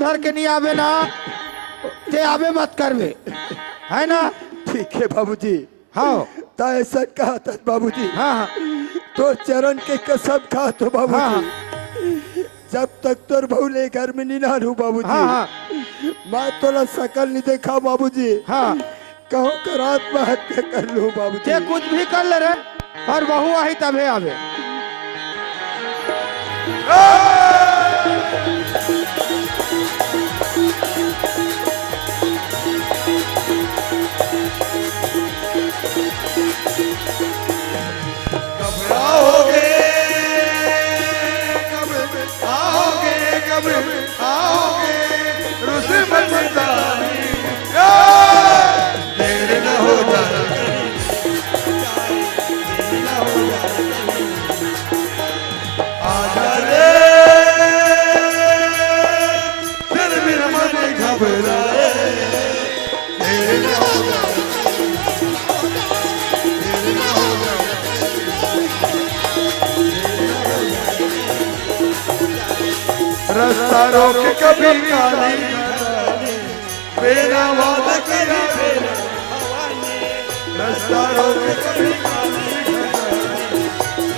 सुधर के नहीं आवे ना ते आवे मत करवे, है ना? ठीक है बाबूजी। हाँ ता ऐसा कहा था बाबूजी। हाँ हाँ तो चरण के कसम खा तो बाबूजी। हाँ। जब तक तोर बहू ले घर में नहीं ना रहूं बाबूजी। हाँ हाँ मैं तोला शकल नहीं देखा बाबूजी। हाँ। कहो कर आत्महत्या कर लूं बाबूजी। ते कुछ भी कर ले रे, और बहू आई तबे आवे। आओगे कब आओगे कब आओगे रुसे बंदानी देर न हो जाए आजा रे फिर मेरा मन घबराए देर न हो जाए देर न हो जाए रास्ता रोक कभी काली मेरा वादा किया रास्ता रोक कभी काली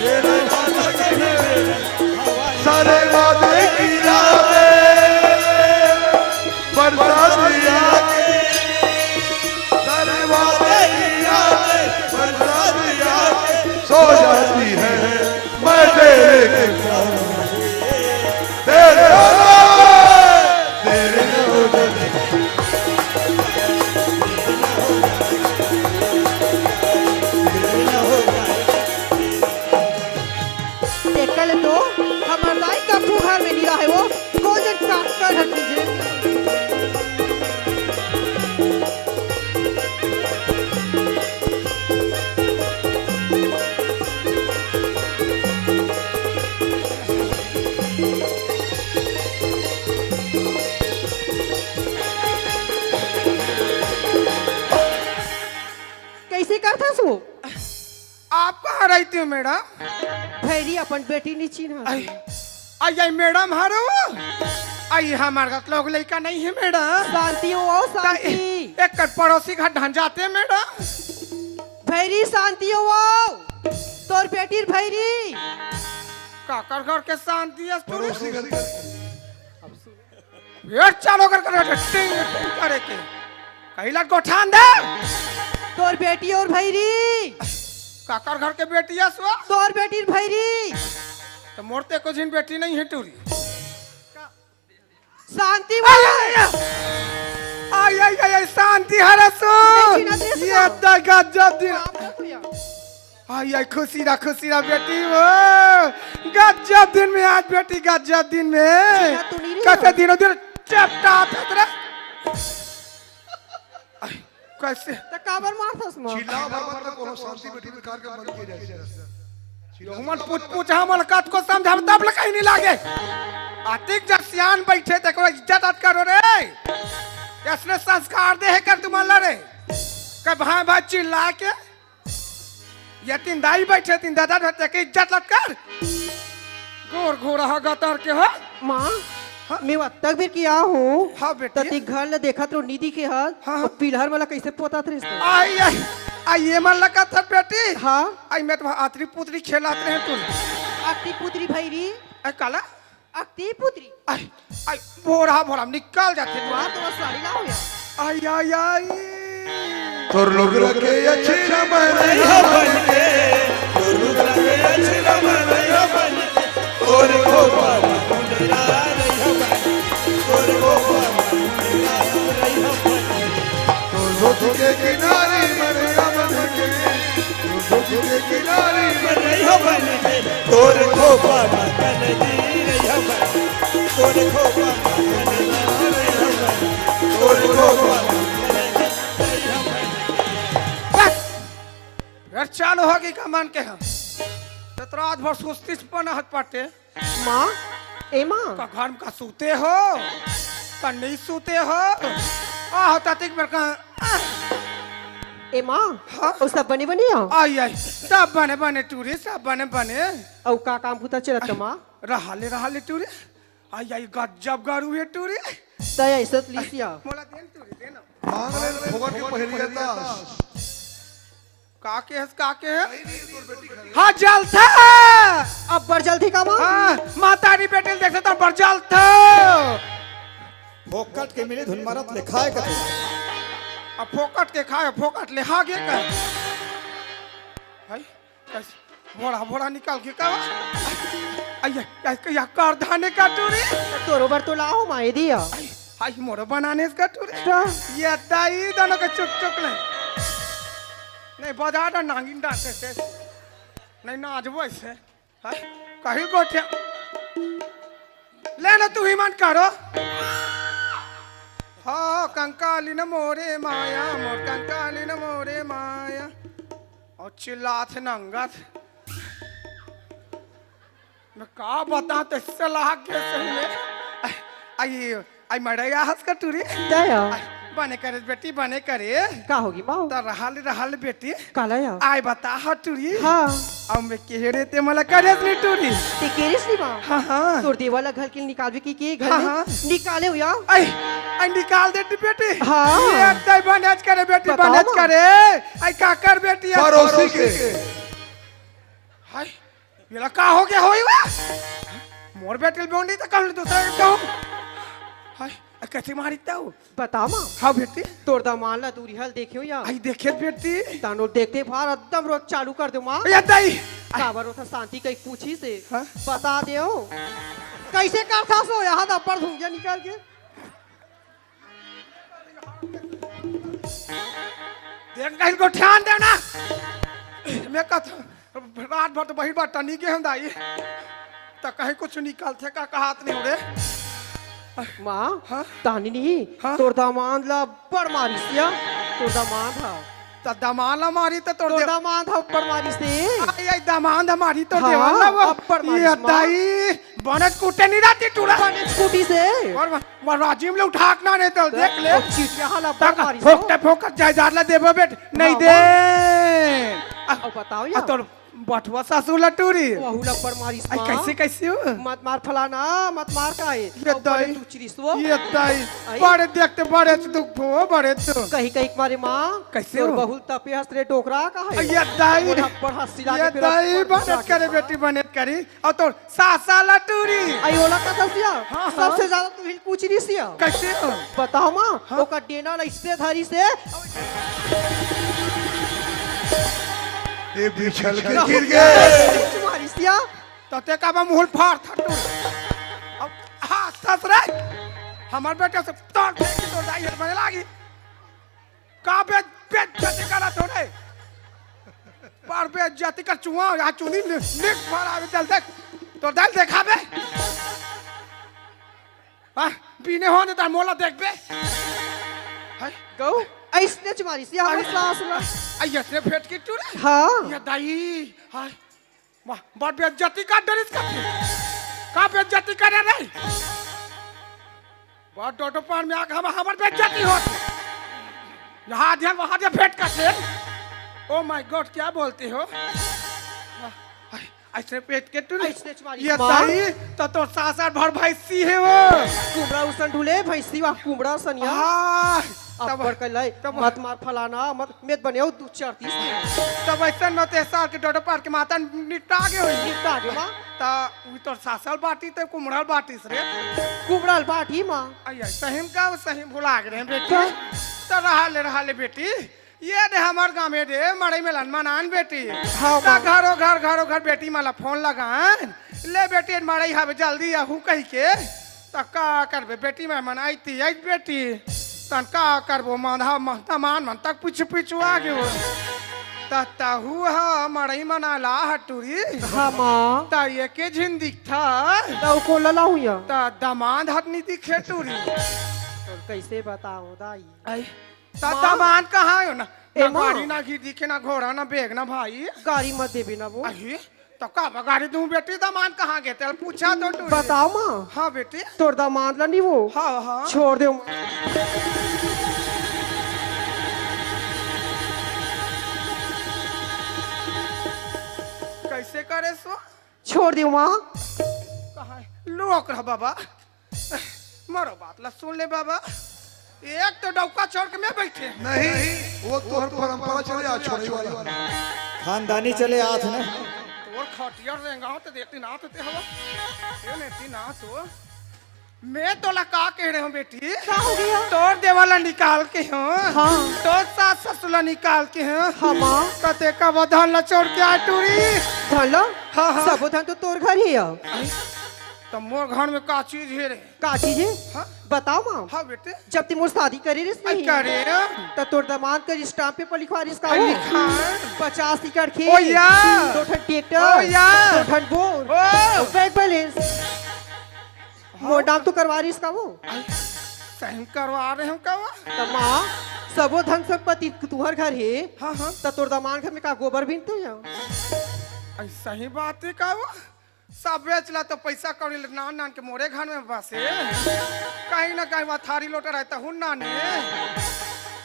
मेरा वादा किया सारे वादे किया बरसात दिया सारे वादे किया बरसात दिया सो जाती है मैं तेरे के तेरे तेरे देखल तो हमार दाई का घर में नहीं रहे वो गोजन काट कर हट दीजिए। कैसे करता सो? आप कहाँ रहती हो मैडम? भैरी अपन बेटी नहीं चिन्ह। आई आई मैडम हारो आई हमारे लोग लड़का नहीं है मैडम। शांति हो शांति। एक पड़ोसी घर ढन जाते हैं मैडम। भैरी शांति हो तोर बेटी भैरी काकर घर के शांति है पड़ोसी घर वेट चालू कर टिंग टिंग करे के कहिला गोठान दे तोर बेटी और भैरी काकर घर के बेटिया सो तोर बेटी भैरी तो मोरते को जिन बेटी नहीं है टूरी शांति आई आई आई शांति हरसो ये गजब दिन आई आई खुशी रा बेटी वो गजब दिन में आज बेटी गजब दिन में कैसे दिनों दिन चपटा तेरा कैसे काबर मारथस म चिल्लाओ भगवान का कोनो शांति बैठी में कार का मन किया जाए हमन पूछ हमन काट को समझाव तब लग कहीं नहीं लागे आतिक जब सियान बैठे ते को इज्जत अट करो रे इसने संस्कार दे है कर तुम अल्लाह रे के भाई भाई चिल्ला के ये तीन दाई बैठे तीन दादा रहते के इज्जत लट कर गोर घोड़ा हा गतर के हो मां मैं अब तक भी किया हूँ। हाँ बेटी तती घर ले देखा तो निधि के हाथ हाँ। पिलहर वाला कैसे पोता थे आई आई आई ये मन लगा था बेटी हाँ आई मैं तुम्हारा आतरी पुतरी खेलाते हैं तुम अक्ति पुत्री भैरी आई काला अक्ति पुत्री आई आई भोरा भोरा निकल जाते वहाँ तो साड़ी ना हो गया आई आई आई तोर लोग रखे अच्छी रमैया बनके तोर लोग रखे अच्छी रमैया बनके तोर को पावा मुंडरा रहिया बनके तोर को पावा मुंडरा रहिया बनके तोर धोती के किनारे मरिया बनके तोर धोती के किनारे मरिया बनके तोर को पावा कनदी रहिया बनके तोर को पावा कनदी रहिया बनके तोर को पावा घर चालू होगी का मान के हम तो रात भर सुस्ती पन हाथ पाटे माँ ए माँ का घर में का सूते हो का नहीं सूते हो आ होता तिक बर का ए माँ हाँ? ओ सब बने बने हो आई आई सब बने बने टूरी सब बने बने औ का काम पुता चलत माँ रहाले रहाले टूरी आई आई गजब गारू है टूरी तय ऐसत लिसिया मोला देन टूरी देना मांग ले फोकट के पहली आता काके है हाँ जल था अब बढ़ जल्दी का माँ हाँ मातारी बेटे देखे तो बरजल था फोकट के मिले धुन मारत लिखाए का अब फोकट के खाए फोकट ले हागे का हाय कैसे बोड़ा निकाल के का आइए या कर धाने का टूरी तोरो बर तो लाओ माँ ये दिया हाय मोर बनाने का टूरी ये दाई दोनों के चुक ले नहीं बजा डा नागिन डांटे से नहीं नाच वैसे हाय कहीं गोठे लेना तू ही मन करो हाँ कंकाली न मोरे माया मोर कंकाली न मोरे माया और चिल्लात नंगत मैं का बता तो सलाह कैसे ले आई मड़ैया हंस का टूरी दया बने करे बेटी बने करे का होगी माँ तो रहल बेटी काला या आई बता हा टूरी हाँ अब मैं केहरे ते मला करे नहीं टूरी ते केरिस नी माँ हाँ हाँ तोर देवाला घर के निकाल की घर हाँ, में हाँ। निकाले हो या आई निकाल देती बेटी हाँ। ये तय बनेज करे बेटी बताओ बनेज ना। करे आई काकर बेटी है पड़ोसी के हाय ये का हो गया होई वा मोर बेटी बोंडी तो कल दूसरा कहूं हाय कैसे मारी ताऊ बता माँ हाँ बेटी तोर दामान ला दूरी हल देखियो या आई देखे बेटी तानो देखते भार एकदम रोज चालू कर दो माँ ये तय काबर उठा शांति कई पूछी से हाँ? बता दे कैसे करता सो यहाँ तो ऊपर धुंगिया निकाल के देख कहीं को ध्यान देना मैं कहता रात भर तो बही बात टनी के हम दाई तो कहीं कुछ निकलते का हाथ नहीं उड़े माँ हाँ? तानी नहीं हाँ? तोर दामान ला ऊपर मारी सिया तोर दामान था तो दमाला मारी तो तोड़ तोर दे दामान था ऊपर मारी से आई दामाद हमारी तो हाँ, देवाला वो अप्पर मारिस ये माँ। दाई बनत कुटे नहीं रहती टूड़ा स्कूटी से और वो राजीव ले उठाक ना नहीं तो देख ले चीटिया हाला ऊपर तक मारी फोकटे फोकट जायदाद ला देबो बेट नहीं दे अब बताओ या तोर बटवा सासू लटूरी वहू ला ऊपर मारी आई कैसे कैसे हो मत मार फलाना मत मार का है ये दाई तू चिरिसो ये दाई आई। बड़े देखते बड़े दुख हो बड़े तो कहीं कहीं मारे माँ कैसे तोर हो? बहुल तपे हसरे टोकरा का है ये दाई और ऊपर हंसी लागे ये फिर दाई ऊपर बनत घुसा करे के बेटी बनत करी और तोर सासा लटूरी आई ओला का दसिया हाँ, हाँ। सबसे ज्यादा तू हिल पूछ रही सिया कैसे हो बताओ माँ हाँ? ओका डेना ला इससे धारी से ये बिछल के गिर गए तुम्हारी सिया तो ते का बा मुहल फाड़ था टूर अब हां सस रे हमार बेटे से तोड़ दे की तो जाई बने लागी का पे जति करा थोड़े पर पे जति कर चुआ या चुनी निक मार आवे चल देख तो दल देखाबे हां बिने होने त मोला देखबे हाय गो ऐसने तुम्हारी सिया हम सास ला आइए से फेट की टूर हाँ ये दाई हाय वाह बड़ बेइज्जती का डरिस का बेइज्जती करे रे बड़ टोटो पान में आके हमर बेइज्जती होत यहाँ ध्यान वहां दे फेट का से ओ माय गॉड क्या बोलते हो ऐसे पेट के टूर ऐसने तुम्हारी ये माँ दाई तो सासर भर भैंसी है वो कुमड़ा उसन ढूले भैंसी वा कुमड़ा सनिया हाँ अब पर कल मत मार फलाना मत मेद बने दू 34 तब ऐसा न ते साल के टोटो पार के माता निपटा गए होई निपटा दे माँ ता उ तो सासल बाटी ते कुमड़ल बाटीस रे कुमड़ाल बाटी माँ आइए सहीम का सहीम भुला गए बेटी तो रहा ले बेटी ये दे हमार गाँव में दे मड़ई में मनान बेटी हाँ, ता माँ। घरो घर बेटी माला फोन लगान ले बेटी मड़ई हवे जल्दी आहू कही के ता का करबे बेटी में मनाई थी आई बेटी तन का करबो माधा तमान मन तक पिछु आ गयो ता हुआ मड़ई मना ला हटूरी हाँ माँ ता ये के झिन दिखता तो को लला हुआ ता दामाद हटनी दिखे टूरी तो कैसे बताओ दाई आई ता दामाद कहाँ हो ना ए ना माँ। गाड़ी ना घी दिखे ना घोड़ा ना बेग ना भाई गाड़ी मत देबे ना वो आई तो का गाड़ी दूं बेटी दामाद कहाँ गए तेल पूछा तो टूरी बताओ माँ हाँ बेटी तोर दामाद ला नहीं वो हाँ हाँ छोड़ दे कैसे करे सो छोड़ दे माँ कहाँ है? लोक रहा बाबा मरो बात ला सुन ले बाबा, एक तो डौका छोड़ के मैं बैठे नहीं वो तोहर परंपरा चले आ छोड़े वाला खानदानी चले आथ ने तोर खटिया रहेगा तो देखती ना तो हवा ये नेती ना तो मैं तो ला का कह रहे हूँ बेटी, क्या हो गया? तोर देवाला निकाल के हूँ, हाँ। तोर सास ससुला निकाल के हूँ, हाँ माँ, कते का बधान ला छोड़ के आ टूरी। धलो हाँ, हाँ। सब धन तो तोर घर ही है। तो मोर घर में का चीज है रे? का चीज है? हाँ? बताओ माँ। हाँ बेटे, जब तुम शादी करी रिस नहीं करे तो तोर दामाद का स्टाम्प पे लिखवा रिस का आई हो लिखा 50 टिकट खे ओ या 2 ठन ओ ट्रैक्टर या 2 ठन बोर ओ बैंक बैलेंस मोर नाम तो करवा रिस का वो। सही करवा रहे हम का वो? तो माँ सबो धन संपत्ति तुहर घर है हाँ हाँ तो तोर दामाद घर में का गोबर बिनते हो? ऐसा ही बात है का वो? सब बेचला तो पैसा कौड़ी नान नान के मोरे घर में बसे, कहीं ना कहीं वहाँ थारी लोटा रहता हूँ नाने,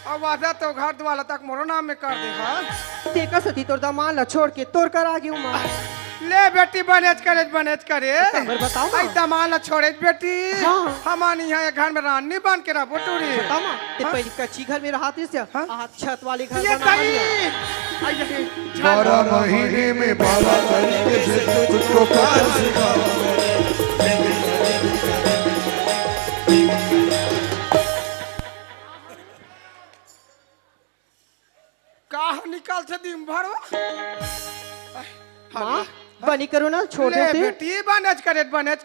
और वादा तो घर द्वारा तक मोरो नाम में कर दे। हाँ तेका सती तोर दामाद ला छोड़ के तोर कर आ गई माँ। ले बेटी बनेज करे खबर बताओ ना। आई दमान ला छोड़े बेटी, हाँ। हमारी यहाँ घर में रानी बन के रहा बोटूरी। बताओ माँ ते पहले कच्ची घर में रहा थे हाँ? आज छत वाले घर ये बना सही लिया। आई ये झाड़- 12 महीने में बाला तरीके से तुझको प्यार सिखाऊंगा कहाँ निकाल से दिन भर वो? माँ बनी करो ना छोड़ ले देते। बेटी बनेज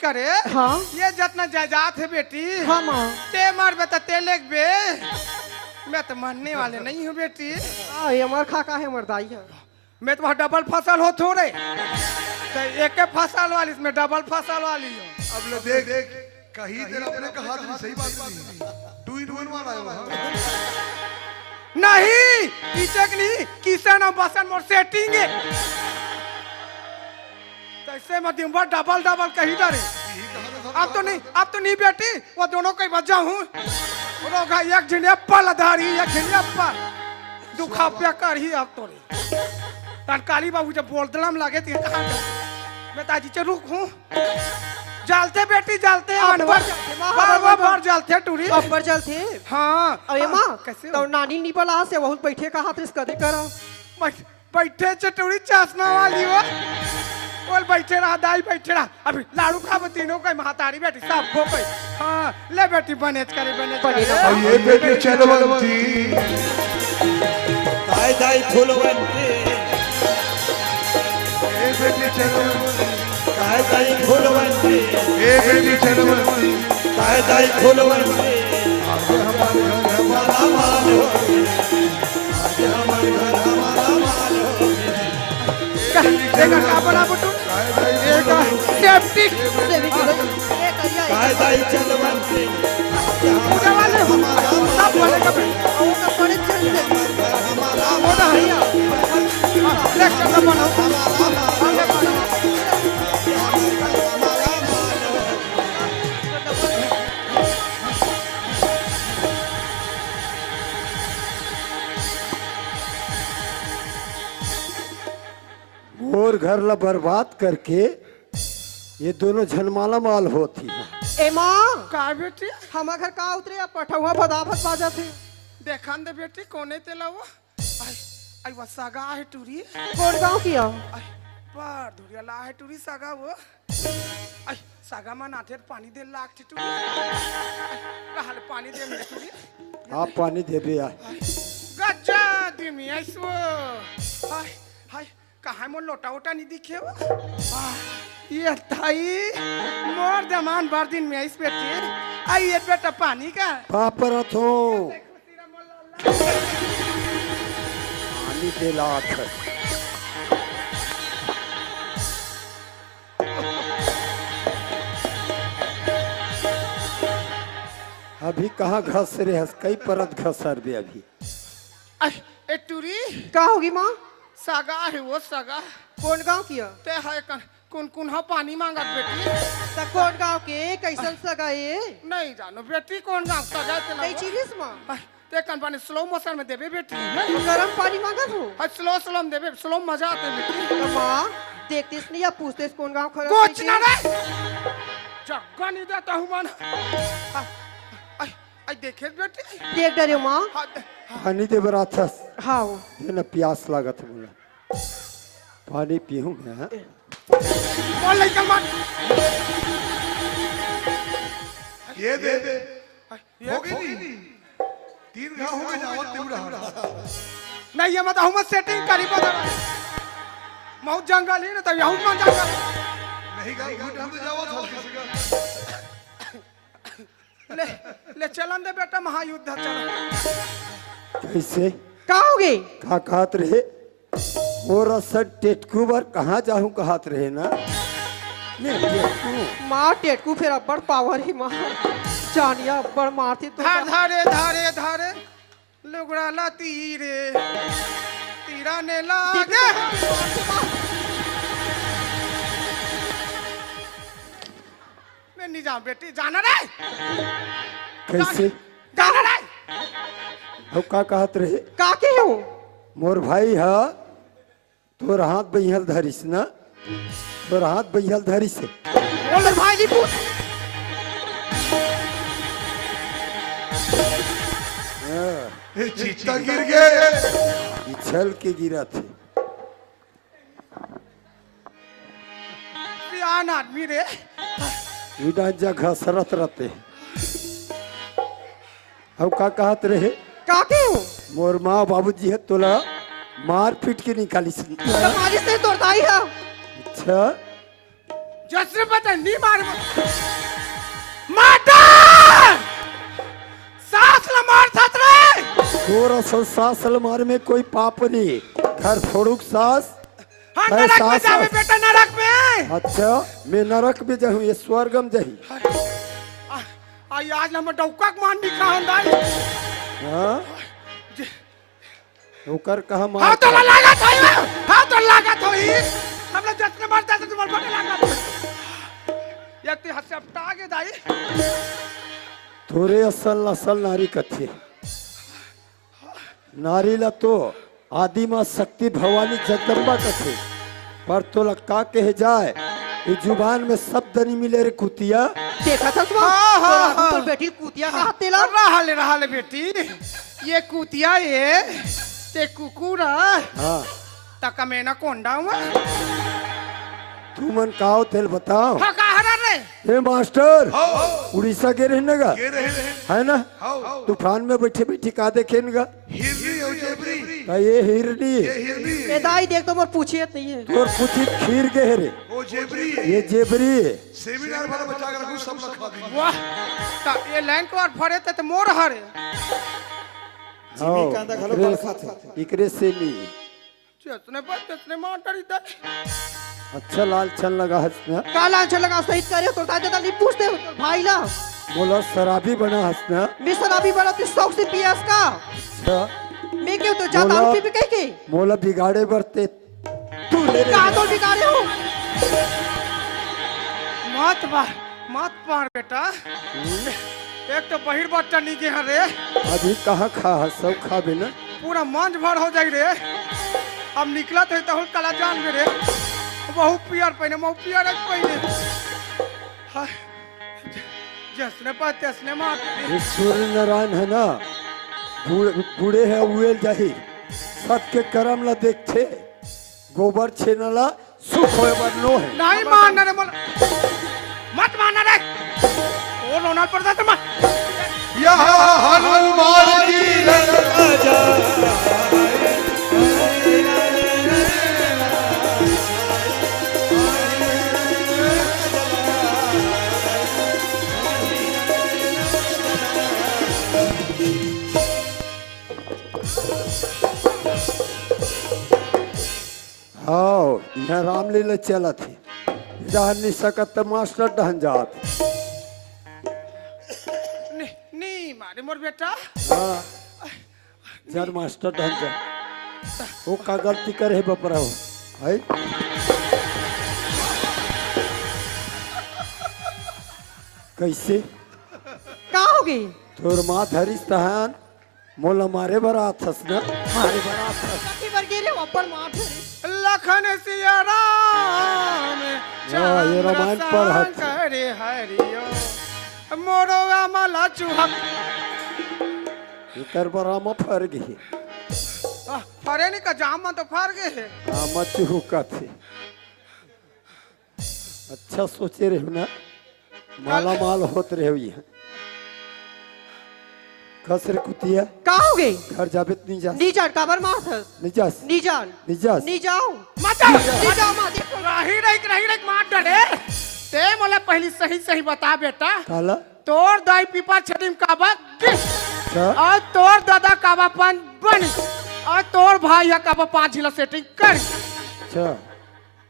करे हाँ ये जितना जायदाद है बेटी, हाँ माँ ते मार बता ते लेग बे, मैं तो मानने वाले नहीं हूँ बेटी, ये हमार खाका है मर्दाई है। मैं तो वहाँ डबल फसल हो थोड़े, तो एक फसल वाली इसमें डबल फसल वाली हो। अब ले देख कहीं तेरा अपने कहा था सही बात नहीं 2 in 1 वाला है वो। नहीं कीचक नहीं किसान और बसन मोर सेटिंग है, कैसे मैं दिन भर डबल डबल कहीं डरे। अब तो नहीं बेटी, वो दोनों कई बजा हूँ रोगा एक झिने पल धारी एक झिने पल दुखा पे कर ही अब तो तनकाली बाबू जब बोल दलम लगे तो कहाँ मैं ताजी से रुक हूँ जालते बेटी जालते बार जालते टूरी अब्बर जल थे। हाँ अरे माँ कैसे तो नानी निपल आ से बहुत बैठे का हाथ इस कदे करा। बैठे चटोरी चश्मा वाली हो बोल बैठे रहा दाई बैठे रहा अभी लाड़ू खा तीनों का महातारी बेटी सब हो गई। हाँ ले बेटी बनेज करे और ये बेटी चलवंती दाई दाई फूलवंती ये बेटी चलवंती दाई दाई फूलवंती ये बेटी चलवंती दाई दाई फूलवंती आगे हमारे घर हमारा मान होगी आगे हमारे घर हमारा मान होगी देखा क्या बना बुटू देखा सेफ्टी दाई दाई चलवंती पूजा वाले हो सब वाले कपड़े वो ना है ले कर बनो और घर ला बर्बाद करके ये दोनों झनमाला माल होती है। ए माँ का बेटी हमार घर का उतरे या पठौआ भदाभत बाजा थे। देखान दे बेटी कोने तेला वो आई आई वो सागा है टूरी कौन गाँव किया? आई पर धुरिया ला है टूरी सागा वो आई सागा मा नाथे पानी दे लाख टूरी रहल पानी दे में टूरी आप पानी देबे आ गज्जा दिमी आइसो हाय हाय कहाँ मोर लोटा वोटा नहीं दिखे वो ये ताई मोर दमान बार दिन में आइस बेटी आई ये बेटा पानी का पापर थो पानी देला था अभी कहाँ घस रहे हस कई परत घसर बे अभी आई ए टूरी का होगी माँ? सागा है वो सागा कौन गाँव किया? ते है कौन हाँ पानी मांगत बेटी तो कौन गाँव के कैसन सगा ये? नहीं जानो बेटी कौन गाँव सागा ते नहीं चीज़ माँ ते कन पानी स्लो मोशन में देबे बेटी गरम पानी मांगा तू? स्लो स्लो में देबे स्लो मजा आते बेटी तो माँ देखते नहीं या पूछते कौन गाँव खड़ा कुछ ना रे जग्गा नहीं देता हूँ मन आई देखे बेटे देख डरे माँ हाँ, पानी दे बराथस हाँ ये ना प्यास लागत है मुझे पानी पीऊंगा हाँ? बोल नहीं चल मान ये दे ये हो गई नहीं 3 घाव हो गए जावत तेवढा नहीं ये मत हम सेटिंग करी बता बहुत जंगल ही ना तब यहाँ में जंगल नहीं घाव घुट हम तो जावत हल्के से ले ले चलन दे बेटा महायुद्ध चल कैसे कहाँ हो गई का कहत रहे मोरा सर टेटकू बार कहाँ जाऊं कहत रहे ना ने टेटकू माँ टेटकू फिर अब्बड़ पावर ही माँ जानिया अब्बड़ मारती तो धार धारे धारे धारे लुगड़ा ला तीरे तीरा ने लागे मैं नहीं जाऊं बेटी जाना रे कैसे जाना रे अब का कहत रहे काके हो मोर भाई हा तोर हाथ बहिल धरिस ना तोर हाथ बहिल धरिस है बोल भाई नहीं पूछ ये चित्ता गिर गए इछल के गिरा थे सियान आदमी रे इडा जगह सरत रहते अब का कहत रहे काके हो मोर माँ बाबूजी है तोला मार पीट के निकाली तुम्हारी से तोड़ताई है अच्छा जसरे बता नहीं मार माता सास ला मार साथ रे तोरा सास मार में कोई पाप नहीं घर फोड़ुक सास हाँ है नरक में सास जावे सास। बेटा नरक में अच्छा मैं नरक में जाऊँ ये स्वर्गम जाही आई आज हम डौका मान भी खान दाई हाँ ओकर कहा हाँ मार तो लागत होई हाँ तो लागत होई हम लोग जतने मारता तो तुम्हारे बड़े लागत एक ते हंस अपटा के दाई थोड़े असल नारी कथे नारी ला तो आदि माँ शक्ति भवानी जगदम्बा कथे पर तो लक्का कहे जाए ये जुबान में शब्द नहीं मिले रे कुतिया देखा था तुम हाँ, हाँ, हाँ। तो बेटी कुतिया कहा तेला रहा ले बेटी ये कुतिया ये ते कुकुरा हाँ तका में ना कोंडा हुआ तू मन काओ तेल बताओ हाँ कहा रे हे मास्टर उड़ीसा के रहने का गे रहे है ना हाउ तूफान में बैठे बैठे का देखे इनका हिरनी और जेबरी का ये हिरनी ये हिरनी ए दाई देख तो मोर पूछियत नहीं है और कुछ खीर के रे वो जेबरी ये जेबरी सेमिनार वाला बच्चा का कुछ सब रखवा दी वाह ता ये लाइन को और फड़े ते मोर हरे इकरे से ली जितने पर जितने मांटरी दे अच्छा लाल छन लगा हंसना काला अच्छा लगा सहित करे तो ताजा नहीं पूछते भाई ला बोला शराबी बना हंसना मिस्टर अभी बड़ा तो शौक से पियास का अच्छा मैं क्यों तो जाता हूँ पी कह के मोला बिगाड़े बरते तू ले कहा तो बिगाड़े हो मत पार बेटा एक तो बहिर बच्चा नहीं के हरे अभी कहाँ खा सब खा बिना पूरा मंच भर हो जाई रे अब निकला थे तो कला जान में रे बहु पियर पहने बहु पियर पहने हाय, जसने पर तसने मार ये सूर्य नारायण है ना बूढ़े है उल जाही सबके कर्म ला देखते गोबर छेनला सुख होए बर नो है नहीं मानना रे मत मानना रे ओ रोना पड़ता तो मत यहाँ हनुमान की राजा हाँ यहाँ रामलीला चला थी जहाँ नहीं सकत तो मास्टर डहन जात नहीं मारे मोर बेटा हाँ जर मास्टर डहन जा वो का गलती करे है बपरा हो है कैसे कहा हो गई तोर माँ धरिस तहन मोला मारे बरात हस ना मारे बरात हस सखी बर गिरे ऊपर मार धरे लखन सिया राम हाँ, ये रामायण पर हक। करे हरियो मोरो मला चुहक इतर बरामा फर गई फरे नहीं का जाम तो फर गए है आमा चुहुका थे अच्छा सोचे रहे हो ना माला माल होत रहे हो यहाँ कसरे कुतिया का हो गई घर जाबे नहीं जा नीचा काबर मार थस निजास नीजान निजास नी जाओ माता नी जाओ मार देखो रही रही मार डरे ते मोला पहली सही सही बता बेटा काला तोर दाई पीपा छटिम काबा अच्छा और तोर दादा काबा पान बन और तोर भाई है काबा 5 जिला सेटिंग कर अच्छा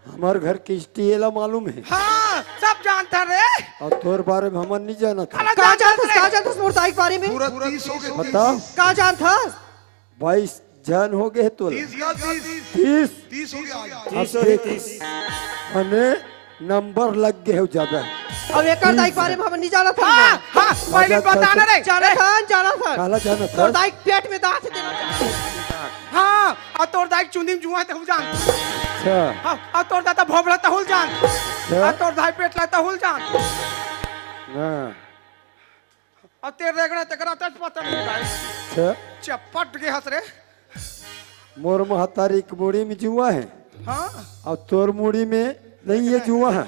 हमार घर की स्टीला मालूम है हाँ सब जानता रे और तोर बारे में हमन नहीं जाना था का जानथस मोर दाई के बारे में पूरा 30 हो गए बता का जानथस 22 जन हो गए तो 30 का 30 30 हो गया अब देख मने नंबर लग गए हो ज्यादा अब एकर दाई के बारे में हम नहीं जाना था हाँ हाँ पहले बताना रे जाना था काला जाना था मोर दाई के पेट में दांत देना था हाँ और तोर दाई चुंदी में जुआ ते हम जान अच्छा हाँ और तोर दादा भोबला ते हुल जान और तोर दाई पेट लाता हुल जान हाँ और तेरे रेगड़ा तकरा तक पता नहीं दाई अच्छा चपट के हंस रे मोर महतारी की मुड़ी में जुआ है हाँ और तोर मुड़ी में नहीं है जुआ है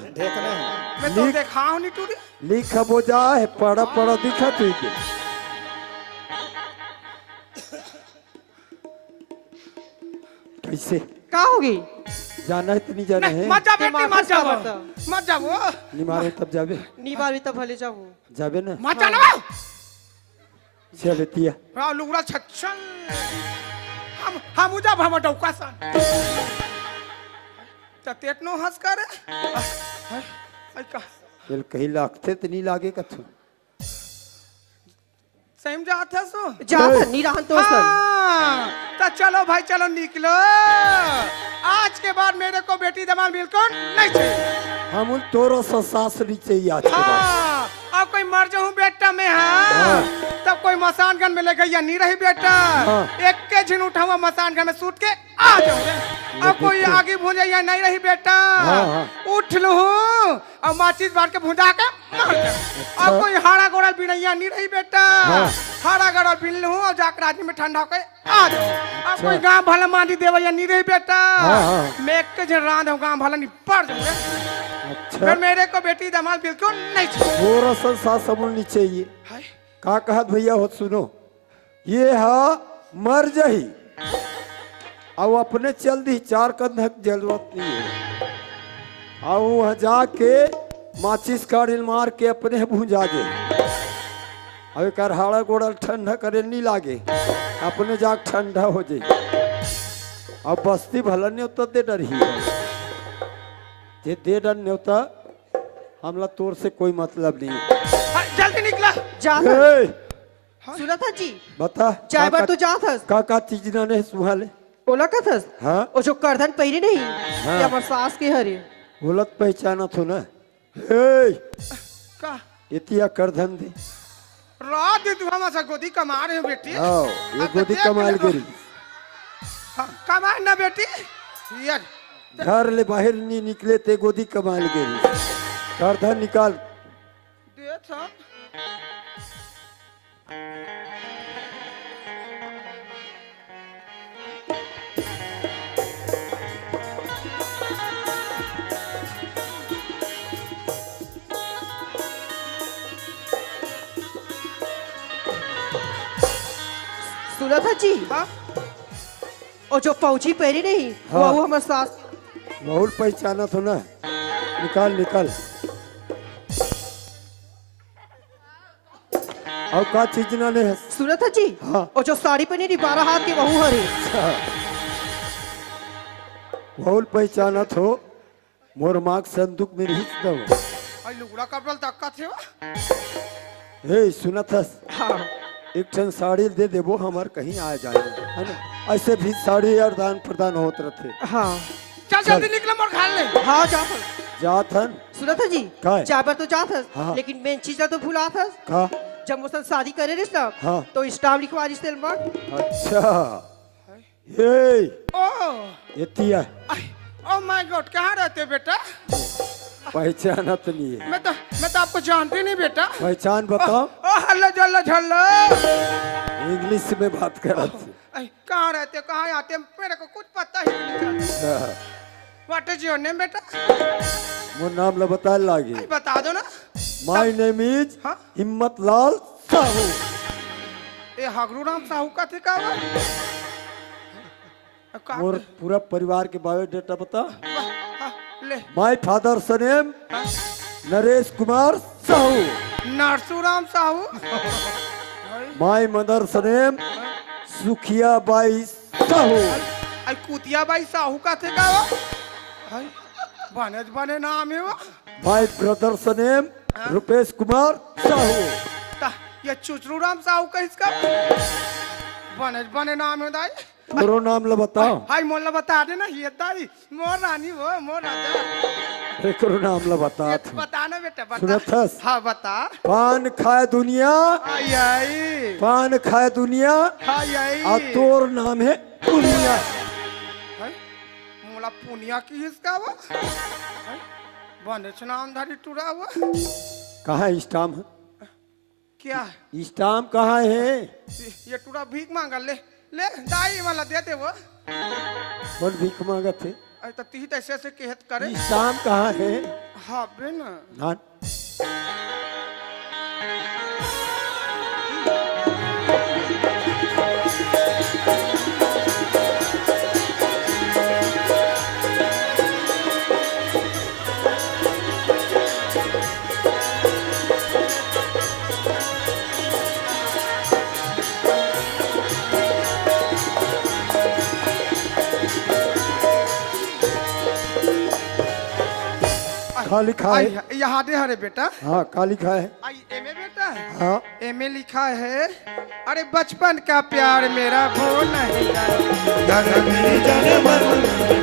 मैं तो देखा हूँ नहीं टूटी लिखा बोझा है पड़ा पड़ा दिखा तू के कैसे का होगी जाना है तो नहीं जाना है मत जा बेटी मार मत जा बता। मत जा वो नहीं मारे तब जाबे नी बार भी तब भले जाऊं जाबे ना मत जाना चल तिया हाँ लुगड़ा छच्छन हम उजा भम डौका सन तेतनो हंस करे का चल कहीं लागते तो नहीं लागे कथु सही जात है सो जात नी रहन तो सन हाँ, तो चलो भाई चलो निकलो आज के बाद मेरे को बेटी दमाल बिल्कुल नहीं चाहिए हम तोरो सा सासरी चाहिए आज के बाद हाँ, अब कोई मर जाऊं बेटा में हाँ तब कोई मसान गन में ले गई या नहीं रही बेटा एक के झिन उठा हुआ मसान गन में सूट के आ जाऊंगे अब कोई आगे भूंजा या नहीं रही बेटा उठ लू और माचिस बांट के भूंजा के मार जाऊं अब कोई हाड़ा गोड़ा बिनैया नहीं रही बेटा हाड़ा गोड़ा बिन लू और जाकर राजी में ठंडा होके आ जाऊं अब कोई गांव भला मांडी देवैया नहीं रही बेटा मैं एक के झिन रांध हूँ गांव भला नहीं पड़ जाऊंगे अच्छा फिर मेरे को बेटी दमाल बिल्कुल नहीं चाहिए तोरो सा सास नहीं चाहिए हाय का कहत भैया हो सुनो ये हा मर जही अब अपने चल दी 4 कंधा की जरूरत नहीं है और वहाँ जाके माचिस काढ़िल मार के अपने भूंजा दे अब एक हाड़ा गोड़ा ठंडा करे नहीं लागे अपने जाके ठंडा हो जाए अब बस्ती भला नहीं होता दे डर ही ये दे डर नहीं होता हमला तोर से कोई मतलब नहीं हाय, जल्दी निकला जात ए, सुना था जी बता चाय बार तो जात हस का चीज ना ने सुहाले ओला का थस हाँ ओ जो करधन पहिरे नहीं या हमर सास के हरे बोलत पहचाना थो ना ए का इतिया करधन दे रात दिन तू हमारा गोदी कमा रहे हो बेटी आओ ये अब तो गोदी देख कमाल ले। गेरी हाँ, कमा ना बेटी यार घर ले बाहर नहीं निकले ते गोदी कमाल गेरी करधन निकाल दे था सुना था जी हाँ और जो पहुंची पहिरे नहीं हाँ। वो हमर सास बहुत पहचाना थो ना निकाल निकाल और का चीज ना ने है सुना था जी हाँ। और जो साड़ी पहनी नहीं 12 हाथ के वहू हरे बहुत पहचाना थो मोर मार्ग संदूक में रही दो आई लुगड़ा कपड़ा तक्का थे हे सुना था हाँ एक ठन साड़ी दे देबो हमार कहीं आ जाएगा है ना ऐसे भी साड़ी और दान प्रदान होत रहते हाँ चल जल्दी निकले मोर खाल ले हाँ जात जात हन सुना था जी का है? चाय बार तो जात हस हाँ। लेकिन मेन चीज तो भुला था का जब मुझसे शादी करे रिस ना हाँ। तो स्टाम्प लिखवा रिस तेल पर अच्छा ये ओ ओ माय गॉड, कहाँ रहते हो बेटा? पहचाना तो नहीं है। मैं तो आपको जानती नहीं बेटा। पहचान बताओ। ओ हल्ला जल्ला झल्ला। इंग्लिश में बात कर रहा थी। कहाँ रहते हो, कहाँ आते हो, मेरे को कुछ पता ही नहीं। व्हाट इज योर नेम बेटा? वो नाम ला बता लागे। बता दो ना। माय नेम इज हाँ? हिम्मत लाल साहू। ये हगरू राम साहू का थे का? और पूरा परिवार के बायोडाटा बता। ले my father's name Naresh Kumar Sahu. Narsuram Sahu. My mother's name Sukhiya Bai Sahu. आई कुतिया बाई साहू का थे का? बने बने नाम है वो। My brother's name Rupesh Kumar Sahu. ये चुचरू राम साहू का इसका बने बने नाम है दाई। करो नाम ला बताओ। हाय मोला बता दे ना, ये दाई मोर रानी वो मोर राजा। करो नाम ला बता। बता ना बेटा बता। सुनथस? हाँ बता। पान खाए दुनिया, आई आई पान खाए दुनिया, आई आई और तोर नाम है दुनिया। मोला पुनिया की इसका वो बने नाम धारी टूरा हुआ। कहाँ है स्टाम्प? क्या स्टाम्प कहाँ है? ये टूरा भीख मांगा ले ले दाई वाला दे दे वो। कौन भीख मांगा थे? तो ती ऐसे से कहत करे। स्टाम्प कहाँ है? हाँ बे ना। हाँ। खाली लिखा है। यहाँ दे हरे बेटा। हाँ का लिखा है? आई एम ए बेटा। हाँ एम ए लिखा है। अरे बचपन का प्यार मेरा भूल नहीं जाना। मेरी जाने मन,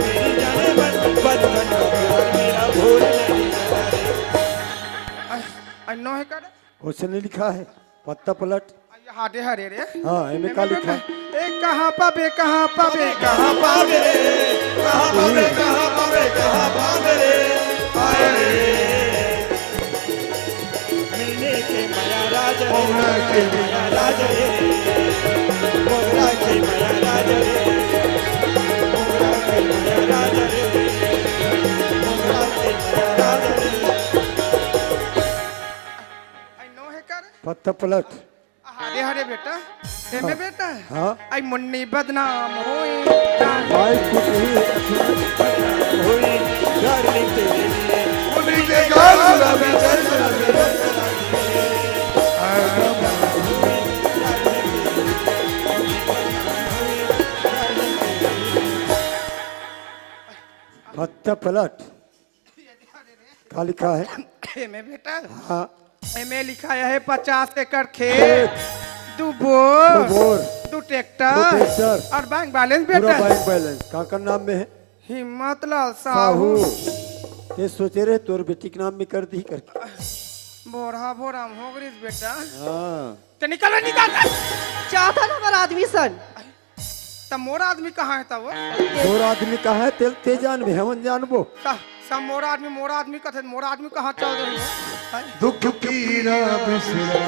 मेरी जाने मन, बचपन का प्यार मेरा भूल नहीं जाना। आई नो है कर। उसने लिखा है पत्ता पलट। यहाँ दे हरे रे। हाँ एम ए का लिखा है। एक कहाँ पाबे कहाँ पाबे कहाँ पावे रे, कहाँ पावे, कहाँ पावे, कहाँ पावे रे, आए रे। मिलने के माया राज रे, मोहरा के माया राज रे, मोहरा के माया राज रे, मोहरा के माया राज रे, मोहरा के माया राज रे। आई नो है कर। पत्ता पलट। हरे हरे बेटा। एम ए बेटा। हाँ आई मुन्नी बदनाम होए। भाई कुछ नहीं। होई डार्लिंग तेरे लिए, उन्हीं के गाल गुलाबी चल पत्ता पलट। का लिखा है? एम ए बेटा। हाँ एम ए लिखा है 50 एकड़ खेत, 2 बोर, बोर, 2 दो ट्रैक्टर ट्रैक्टर, और बैंक बैलेंस पूरा बेटा। बैंक बैलेंस काका नाम में है हिम्मत लाल साहू। साहू। ये सोचे रहे तोर बेटी के नाम में कर दी करके। बोरा बोरा हो गई बेटा। हाँ तो निकल निकाल। चाहता ना हमारा आदमी सन तब मोरा आदमी कहाँ है तब? तोर आदमी कहा है तेल ते जानबे हमन जानबो। सब मोरा आदमी कथे मोरा आदमी कहाँ चल रही है? दुख पीरा बिसरा,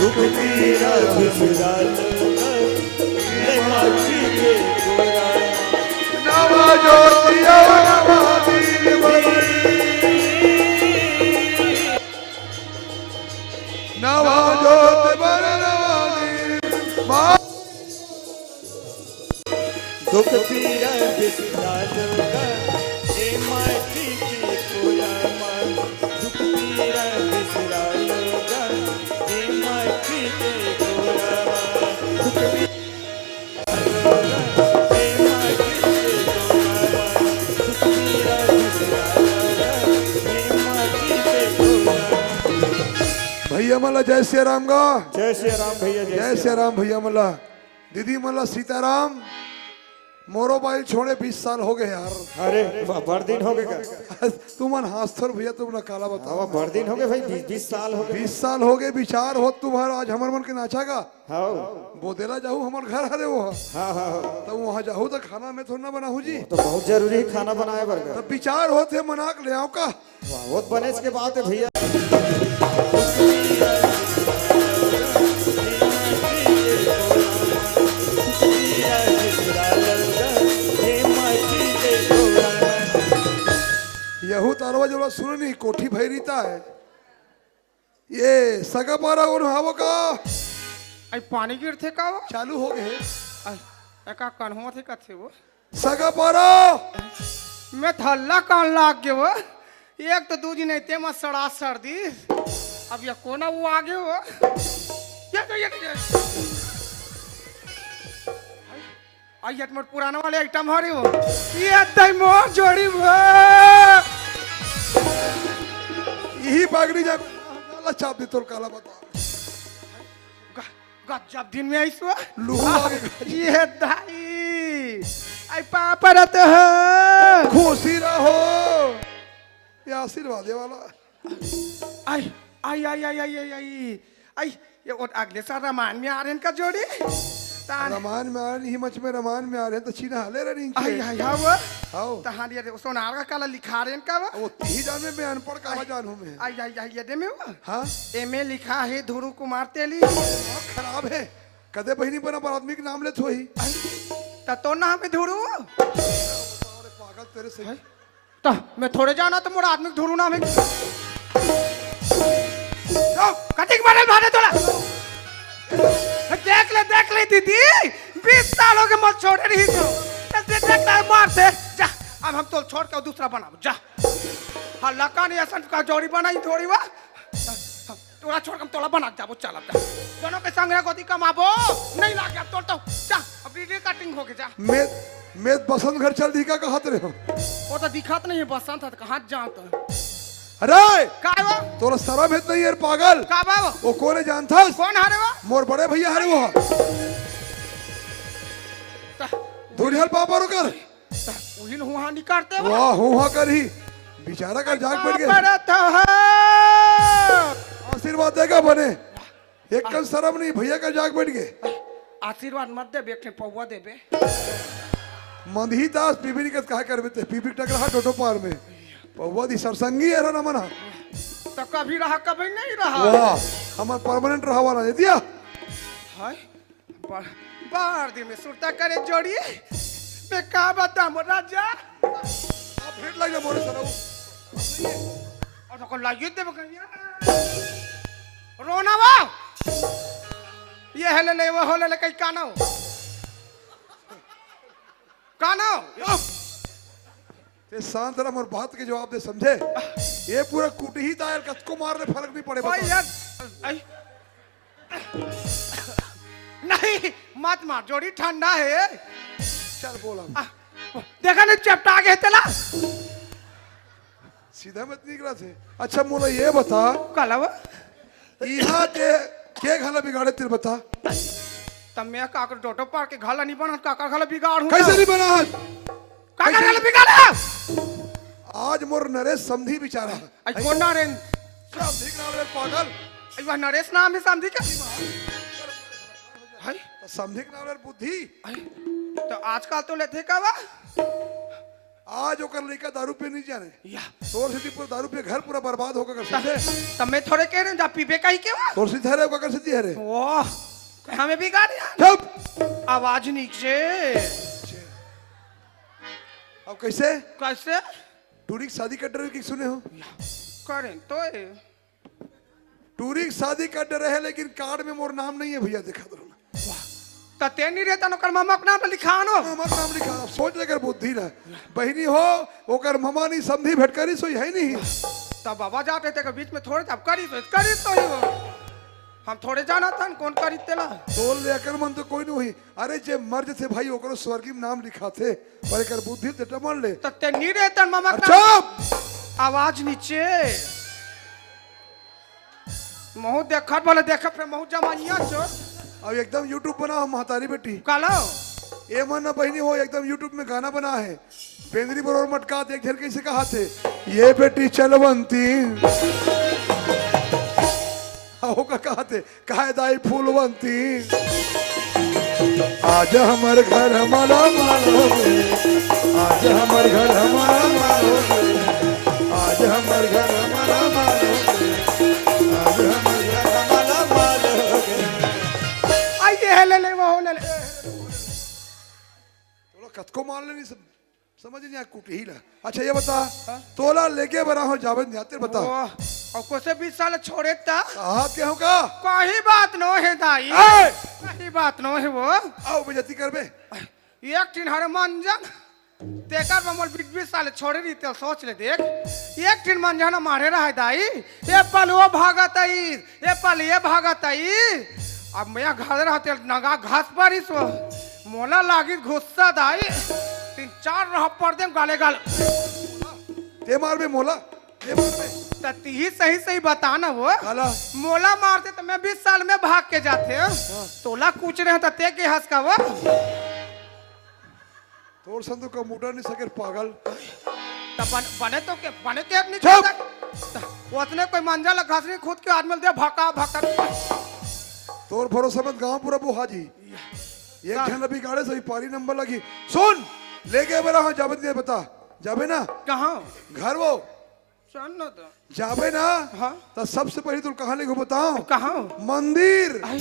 दुख पीरा बिसरा ले माची के गोरा, नवा ज्योतिया नवा दीप, नवा ज्योत बर नवा दीप। दुख पीरा बिसरा लूंगा, ए माटी की कोरा मान। दुख पीरा बिसरा लूंगा, ए माटी की कोरा मान। दुख पीरा लूंगा, ए माटी की कोरा मान। दुख पीरा बिसरा लूंगा, ए माटी की कोरा मान। भैया मला जय श्री राम गा। जय श्री राम भैया, जय श्री राम भैया मला। दीदी मला सीताराम, मोबाइल छोड़े 20 साल हो गए यार। अरे बड़ दिन हो गए तुम हाथ थोर भैया तुम ना काला बताओ। बड़ दिन हो गए भाई 20 साल हो 20 साल हो गए विचार हो तुम्हारा आज हमार मन के नाचा का हाँ वो देला जाऊ हमार घर हरे वो हाँ हाँ तो वहाँ जाऊ तो खाना में थोड़ा ना बनाऊ जी तो बहुत जरूरी है खाना बनाए बर्गर तब विचार होते मना के ले आओ का बहुत बने के बात है भैया यहू तारवा जो सुन नहीं कोठी भैरीता है ये सगा पारा उन हावो का आई पानी गिरथे का वो चालू हो गए आई एका कन्हो थे कथे वो सगा पारा मैं थल्ला कान लाग गए वो एक तो दूजी नहीं ते मत सड़ा सर्दी अब ये कोना वो आगे वो ये आई ये तुम्हारे पुराना वाले आइटम हरे वो ये दई मोर जोड़ी वो यही बागड़ी जब काला चाप दी तोर काला बता गजब दिन में आई सो लूहू आगे ये दाई आई पापा रहते हैं खुशी रहो ये आशीर्वाद है वाला आई आई आई आई आई आई आई आई ये और अगले साल रामायण में आ रहे हैं इनका जोड़ी तान रमान में आ रही हिमच में रमान में आ रहे हैं तो चीना हले रही आई आई हाँ वो आओ तहां ये सोनार का काला लिखा रहे हैं इनका वो वो ती जान में मैं अनपढ़ काला जानू मैं आई आई आई ये दे में वो हाँ एमए लिखा है धुरु कुमार तेली बहुत खराब है कदे बहनी बना पर आदमी के नाम ले थोई तो नाम है धुरु पागल तेरे से तो मैं थोड़े जाना तो मोरा आदमी धुरु नाम है जाओ कटिंग मारे मारे तोला देख ले दीदी 20 साल हो गए मत छोड़े रही तो देख ले मार से जा अब हम तो छोड़ के दूसरा बनाओ जा हल्ला का नहीं असन का जोड़ी बनाई थोड़ी वा तोरा छोड़ के तोला बना जाबो चल अब जा दोनों के संग गोदी कमाबो नहीं लागे अब तोड़ तो जा अब वीडियो कटिंग हो के जा मैं बसंत घर चल दी का कहत रहे हो वो तो दिखात नहीं है बसंत है कहां जाता अरे का वो तोरा शर्म है नहीं यार पागल का बाबू वो कौन जानता कौन हारे वो मोर बड़े भैया हरे वो धुरियल पापा रुकर उहिन हुआ निकालते वो वाह हुआ कर ही बेचारा कर जाग बैठ गए परत है आशीर्वाद देगा बने एक कल शर्म नहीं भैया का जाग बैठ गए आशीर्वाद मत दे बेटे पौवा देबे मंदही दास पीबी के कहा कर बेते पीबी टकरा टोटो पार में पौवा दी सरसंगी है ना मना तो कभी रहा कभी नहीं रहा वाह हमार परमानेंट रहा वाला दे दिया हाय बाहर दिन में सुरता करे जोड़ी मैं का बता राजा आप फिर लग जा मोरे सराऊ और तो कोई लागियो दे बकरिया रोना वा ये है ले वो हो ले कहीं कानो कानो ये शांत रहा मोर बात के जवाब दे समझे ये पूरा कुटी ही दायर कसको मारने फर्क नहीं पड़े भाई यार आई नहीं मत मार जोड़ी ठंडा है चल बोला देखा नहीं चपटा गए तेला सीधा मत निकला थे अच्छा मोला ये बता कलव यहाँ के घाला बिगाड़े तेरे बता तब मैं काकर टोटो पार के घाला नहीं बना काकर घाला बिगाड़ हूं कैसे नहीं बना आज काकर घाला बिगाड़ा आज मोर नरेश समधी बिचारा आई कौन नारेन समधी नाम ले पागल आई वह नरेश नाम है समझी क्या हाय समधी नाम ले बुद्धि तो आजकल तो लेते का वा आज ओकर लड़का दारू पे नहीं जाने या तोर सिद्धि पूरा दारू पे घर पूरा बर्बाद होकर कर समझे तब मैं थोड़े कह रहे जा पीबे का ही के वा तोर सिद्धि है ओकर सिद्धि है रे ओह हमें बिगाड़ यार चुप आवाज नीचे अब कैसे कैसे टूरी की शादी कर रहे की सुने हो करें तो टूरी की शादी कर रहे हैं लेकिन कार्ड में मोर नाम नहीं है भैया देखा दो तो ते नहीं रहता नौकर मामा अपना नाम लिखानो हमारा नाम लिखा अब सोच लेकर बुद्धि ना बहनी हो ओकर ममा नहीं समधी भेटकरी सोई है नहीं तब बाबा जाते थे बीच में थोड़े तब करी तो ही वो हम थोड़े जाना था कौन करी तेला तोल लेकर मन तो कोई नहीं हुई अरे जे मर्ज थे भाई ओकरो स्वर्गीय नाम लिखा थे पर एकर बुद्धि ते टमल ले तो ते नहीं रहता मामा का चुप आवाज नीचे महू देखत बोले देखत फिर महू जमाइया चो अब एकदम यूट्यूब बना महतारी बेटी कालो ए मन न बहनी हो एकदम यूट्यूब में गाना बना है बेंद्री बरोबर मटका देख झल कैसे कहा थे ये बेटी चलवंती हो का कहा थे कहा दाई फूलवंती आज हमारे घर हमारा मालोगे आज हमारे घर हमारा मालोगे आज हमारे घर हमारा मालोगे आज हमारे घर हमारा मालोगे आइए ले ले वो ले ले थोड़ा कथको मान लेनी समझ नहीं आया कुटी ही ला अच्छा ये बता तोला लेके बना हो जावेद न्याते बता और कोसे 20 साल छोड़े ता कहा के हो का कहीं बात न है दाई ए! कहीं बात न है वो आओ बेजती करबे एक टीन हर मंजन तेकर बमल 20 साल छोड़े रही ते सोच ले देख एक टीन मंजन मारे रहा है दाई ये पल वो भागत आई ये पल ये भागत आई अब मैं घर रहते नगा घास पर इस मोला लागी गुस्सा दाई 3-4 रह पड़ दे गाले गाल ते मार बे मोला ते मार बे तती ही सही सही बता ना वो काला मोला मारते तो मैं 20 साल में भाग के जाते तोला कूच रहे तो ते के हंस का वो तोर संदू का मुड़ा नहीं सके पागल बने तो के बने के नहीं चुप! छोड़ता उसने कोई मंजा लगा घास नहीं खुद के आदमी दे भका भका तोर भरोसा मत गांव पूरा बुहाजी एक जन अभी गाड़े सही पारी नंबर लगी सुन लेके बरा हो जावेद ने बता जाबे ना कहाँ घर वो चल ना तो जाबे ना हाँ तो सबसे पहले तू कहानी को बताओ कहाँ मंदिर आई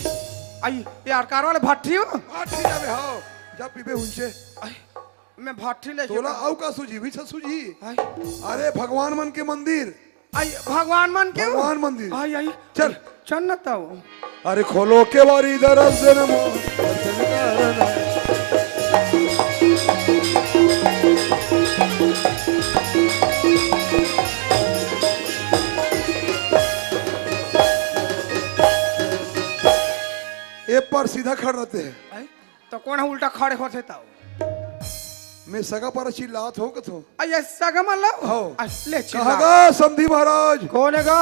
आई यार कार वाले भट्टी हो आठी जाबे हां जब पीबे हुंचे आई मैं भट्टी ले तोला आउ का सूजी भी सूजी आई अरे भगवान मन के मंदिर आई भगवान मन के भगवान मंदिर आई आई चल चल ना तो अरे खोलो के बारी दरस दे नमो दर्शन करना ये पर सीधा खड़ रहते हैं आई तो कौन उल्टा खड़े होते ताऊ मैं सगा पर अच्छी लात हो कथो आई सगम लो हो। आई ले चिल्ला कहागा समधी महाराज कौन है गा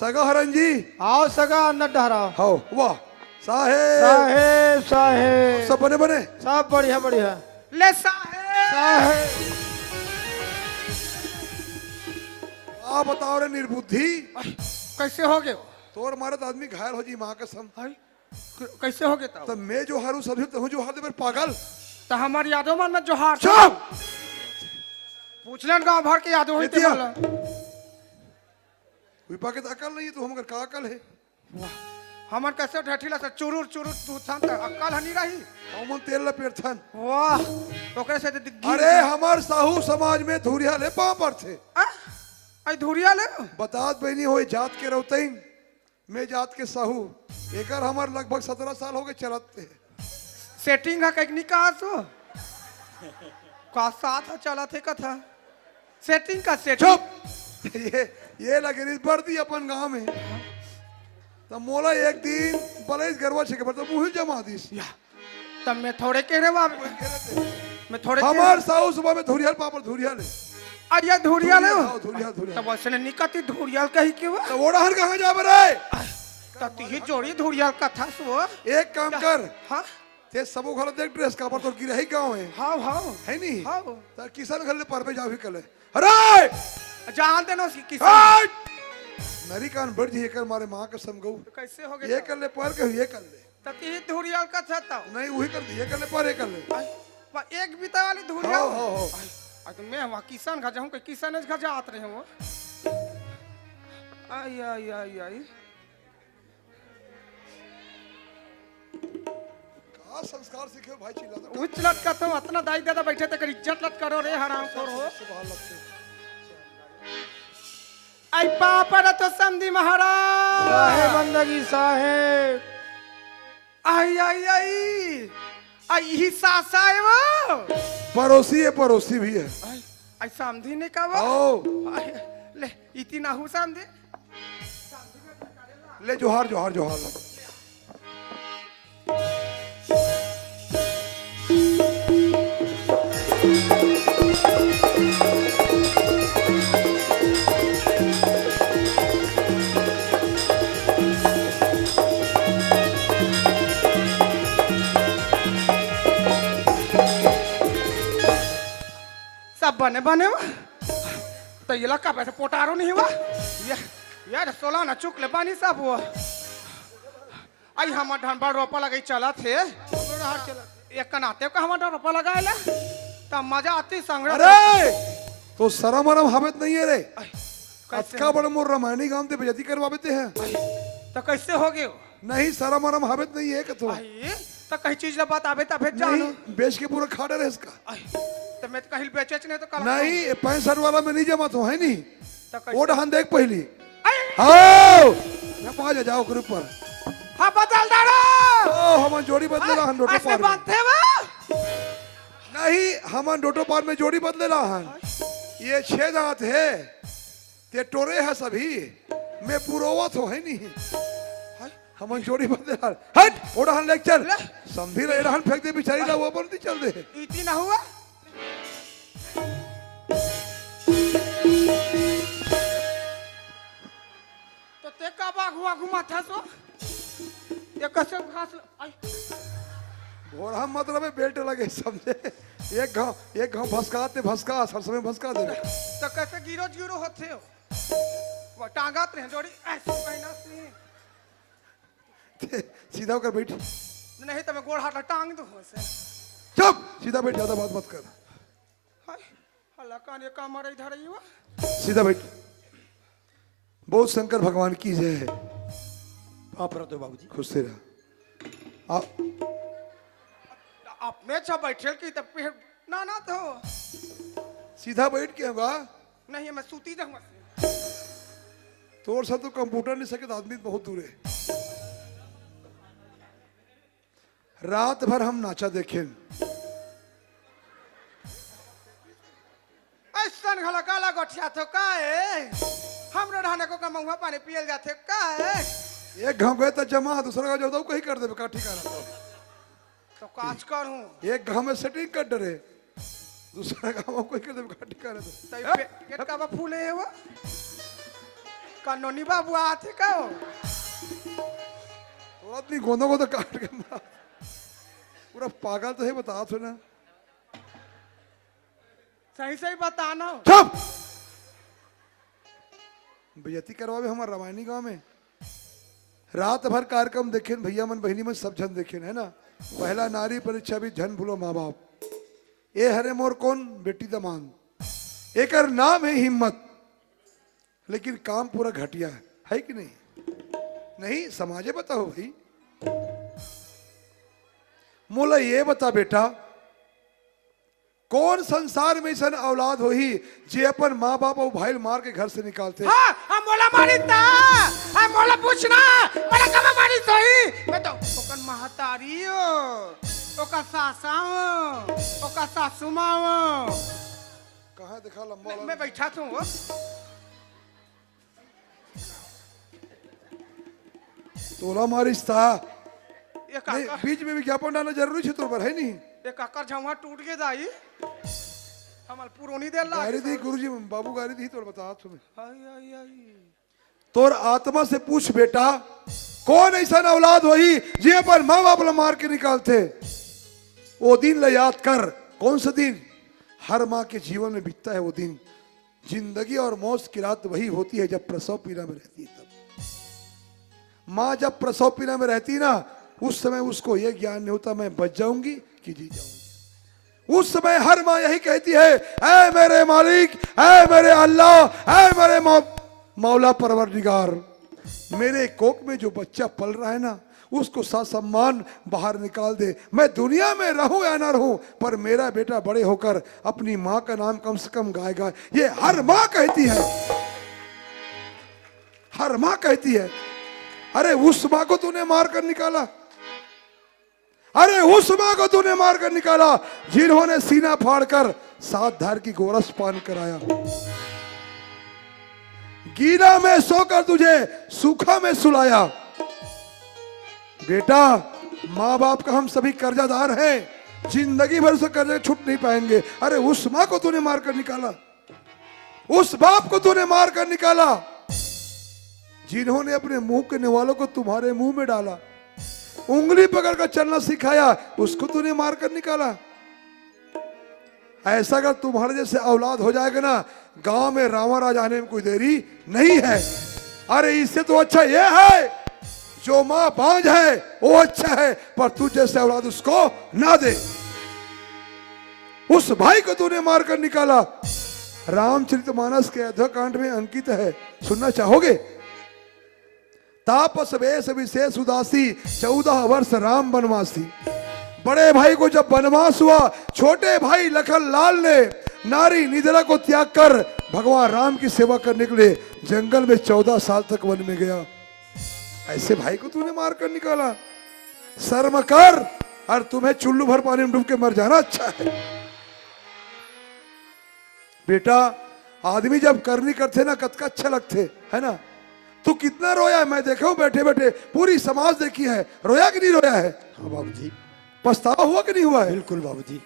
सगा हरन जी आओ सगा अंदर डहरा हो वाह साहेब साहेब साहेब सब बने बने सब बढ़िया बढ़िया ले साहेब साहेब आ बताओ रे निर्बुद्धि आई, कैसे हो गए तोर मारत आदमी घायल हो जी माँ कसम आई कैसे हो गए तब तब मैं जो हारू सभी तो जो हार दे पागल तो हमारे यादों मन में जोहार चुप पूछ लेन गांव भर के यादों ही बेटिया। बोला विपा के तो अकल नहीं है तो हम का अकल है हमन कैसे ढठीला से चुरुर चुरुर तू थान त अक्कल हनी रही हमन तेल लपेट थन वाह ओकरे से गिर अरे हमार साहू समाज में धुरिया ले पाँव पर थे आई धुरिया ले बतात बहनी हो जात के रौतई मैं जात के साहू एकर हमार लगभग 17 साल हो गए चलते सेटिंग है कहीं निकाह सो का साथ चला थे कथा सेटिंग का सेटिंग चुप ये लगे रिस बढ़ दी अपन गांव में तब मोला एक दिन बलेस गरवा छे के तो मुंह जमा दिस तब मैं थोड़े कह रहे वहां मैं थोड़े हमार साहू सुबह में धुरियाल पापड़ धुरियाल है अरे धुरिया ले धुरियाल धुरियाल तब उसने निकती धुरियाल कही क्यों तो वो डहर कहाँ जा बरे तब ही जोड़ी धुरियाल कथा सो एक काम कर हाँ ते सबो घर देख ड्रेस का पर तो गिरा ही गांव है हाँ हाँ है नहीं हाँ तो किसान घर ले पर पे जा भी कल अरे जान देना किसी हाय! नरी कान बढ़ जी कर मारे मां का समगऊ कैसे हो ये गए कर ले पर के ये कर ले तब ही धुरियाल कथा था नहीं वही कर दिए कर ले पर ये कर ले एक बिता वाली धुरिया हो हो हो तो मैं वहाँ किसान घर जाऊँ किसान घर जात रहे वो आई आई आई आई का संस्कार सीखे भाई चिल्ला तो तू लट का तो इतना दाई दादा बैठे तक इज्जत लट करो रे हराम खोर हो सुबह लगते आई पापड़ तो समधी महाराज साहेब बंदगी साहेब आई आई आई आई ही सासा है वो पड़ोसी भी है आई आई समधी ने कहा वो आओ आई, ले इतनी ना हूँ समधी ले जोहार जोहार जोहार बने बने हुआ तो ये लगा पैसे पोटारो नहीं हुआ ये यार 16 ना चुक ले पानी सब हुआ आई हमार धान बार रोपा लगे चला थे एक कनाते का हमार रोपा लगाएला तब मजा आती संग अरे तो सरा मरम हाबत नहीं है रे कैसे अचका बड़ा मोर रामायणी गांव ते बेजती करवाते हैं तो कैसे हो गए नहीं सरा मरम हाबत नहीं है कतो आई तो कहीं चीज ला बात आवे तबे जानो नहीं बेच के पूरा खाड़े रहे इसका आई, तो मैं तो कहीं बेचे नहीं तो कल नहीं 65 वाला में नहीं जमा तो है नहीं तो कैसे वो डहान देख पहली आई, आओ मैं पहुंच जाओ ग्रुप पर हाँ बदल डालो ओ हम जोड़ी बदले रहा हन डोटो ऐसे पार में। बांधते हुए नहीं हम डोटो पार में जोड़ी बदले रहा हन ये 6 दांत है ते टोरे है सभी मैं पुरोवा तो है नहीं हम जोड़ी बदले रहा हट ओड़ा हन लेक चल समझी रहे रहन फेंक दे बिचारी ना वो बनती चल दे इतनी ना हुआ तो ते का बाग हुआ घुमा था सो ये कैसे घास आई घोड़ा मतलब है बेल्ट लगे समझे एक घाव भसकाते भसका हर समय भसका दे तो कैसे गिरो होते हो वो टांगात रहे जोड़ी ऐसे कहना नहीं सीधा होकर बैठ नहीं तो मैं गोड़ हाथ टांग दो से चुप सीधा बैठ ज्यादा बात मत कर हाय हल्ला कान ये काम मारा इधर ही हुआ सीधा बैठ बहुत शंकर भगवान की जय है आप रहते बाबूजी खुश से रहा अपने अच्छा बैठे की तब फिर ना तो सीधा बैठ के होगा नहीं मैं सूती रहूंगा तोर सा तो कंप्यूटर नहीं सके तो आदमी बहुत दूर है रात भर हम नाचा देखें ऐसा घला काला गोठिया तो का है हमरो रहने को कमहुआ पानी पियल जाते का है एक गांव गए तो जमा दूसरा गांव जाओ कहीं कर दे का ठिकाना तो काज करूं एक गांव में सेटिंग कर डरे दूसरा गांव कोई कर दे का ठिकाना तो पेट का बा फूले है वो कानूनी बाबू आते का हो तो आदमी गोंदों को तो काट के मार पूरा पागल तो है बता तो ना सही बताना चुप बेइज्जती करवावे हमारे रामायणी गांव में रात भर कार्यक्रम देखे भैया मन बहनी मन सब जन देखे है ना पहला नारी परीक्षा भी जन भूलो माँ बाप ए हरे मोर कौन बेटी दमान एक नाम है हिम्मत लेकिन काम पूरा घटिया है कि नहीं समाजे बताओ भाई मोला ये बता बेटा कौन संसार में ऐसा औलाद हो ही जे अपन माँ बाप और भाई मार के घर से निकालते हाँ हम मोला मारी ता हम मोला पूछना मोला कब मारी सही मैं तो ओकन महतारी हो ओका सासा हो ओका सासू माँ हो कहाँ दिखा लंबा वाला? मैं बैठा था वो तोला मारिस था ये नहीं, काका बीच में विज्ञापन डालना जरूरी है तो पर है नहीं ये काका झवा टूट के दाई हमार पुरोनी दे ला गाड़ी दी गुरुजी बाबू गाड़ी दी तो बता तुम्हें आई आई आई तोर आत्मा से पूछ बेटा कौन ऐसा औलाद वही जे पर माँ बाप ला मार के निकालते वो दिन ला याद कर कौन सा दिन हर माँ के जीवन में बीतता है वो दिन जिंदगी और मौत की रात वही होती है जब प्रसव पीड़ा में रहती है तब माँ जब प्रसव पीड़ा में रहती ना उस समय उसको यह ज्ञान नहीं होता मैं बच जाऊंगी कि जी जाऊंगी उस समय हर माँ यही कहती है ऐ मेरे मालिक ऐ मेरे अल्लाह ऐ मेरे मौला परवरदिगार मेरे कोख में जो बच्चा पल रहा है ना उसको सम्मान बाहर निकाल दे मैं दुनिया में रहूं या ना रहूं पर मेरा बेटा बड़े होकर अपनी माँ का नाम कम से कम गाएगा ये हर माँ कहती है हर माँ कहती है अरे उस माँ को तूने मार कर निकाला अरे उस माँ को तूने मार कर निकाला जिन्होंने सीना फाड़कर 7 धार की गोरस पान कराया गीला में सोकर तुझे सूखा में सुलाया बेटा माँ बाप का हम सभी कर्जादार हैं जिंदगी भर से कर्जे छूट नहीं पाएंगे अरे उस माँ को तूने मार कर निकाला उस बाप को तूने मार कर निकाला जिन्होंने अपने मुंह के निवालों को तुम्हारे मुंह में डाला उंगली पकड़ कर चलना सिखाया उसको तूने मार कर निकाला ऐसा अगर तुम्हारे जैसे औलाद हो जाएगा ना, गांव में रावण राज आने में कोई देरी नहीं है। अरे इससे तो अच्छा ये है जो माँ बांझ है वो अच्छा है, पर तू जैसे औलाद उसको ना दे। उस भाई को तूने मारकर निकाला। रामचरितमानस के अयोध्या कांड में अंकित है, सुनना चाहोगे? तापस वेश विशेष उदासी 14 वर्ष राम वनवासी। बड़े भाई को जब वनवास हुआ, छोटे भाई लखन लाल ने नारी निद्रा को त्याग कर भगवान राम की सेवा करने के लिए जंगल में 14 साल तक वन में गया। ऐसे भाई को तूने मार कर निकाला, शर्म कर। और तुम्हें चुल्लू भर पानी में डूब के मर जाना अच्छा है। बेटा, आदमी जब करनी करते ना कतका अच्छा लगते है ना। तू कितना रोया है, मैं देखा हूं बैठे बैठे, पूरी समाज देखी है। रोया कि नहीं रोया है? हाँ बाबूजी, पछतावा हुआ कि नहीं हुआ है? बिल्कुल बाबूजी।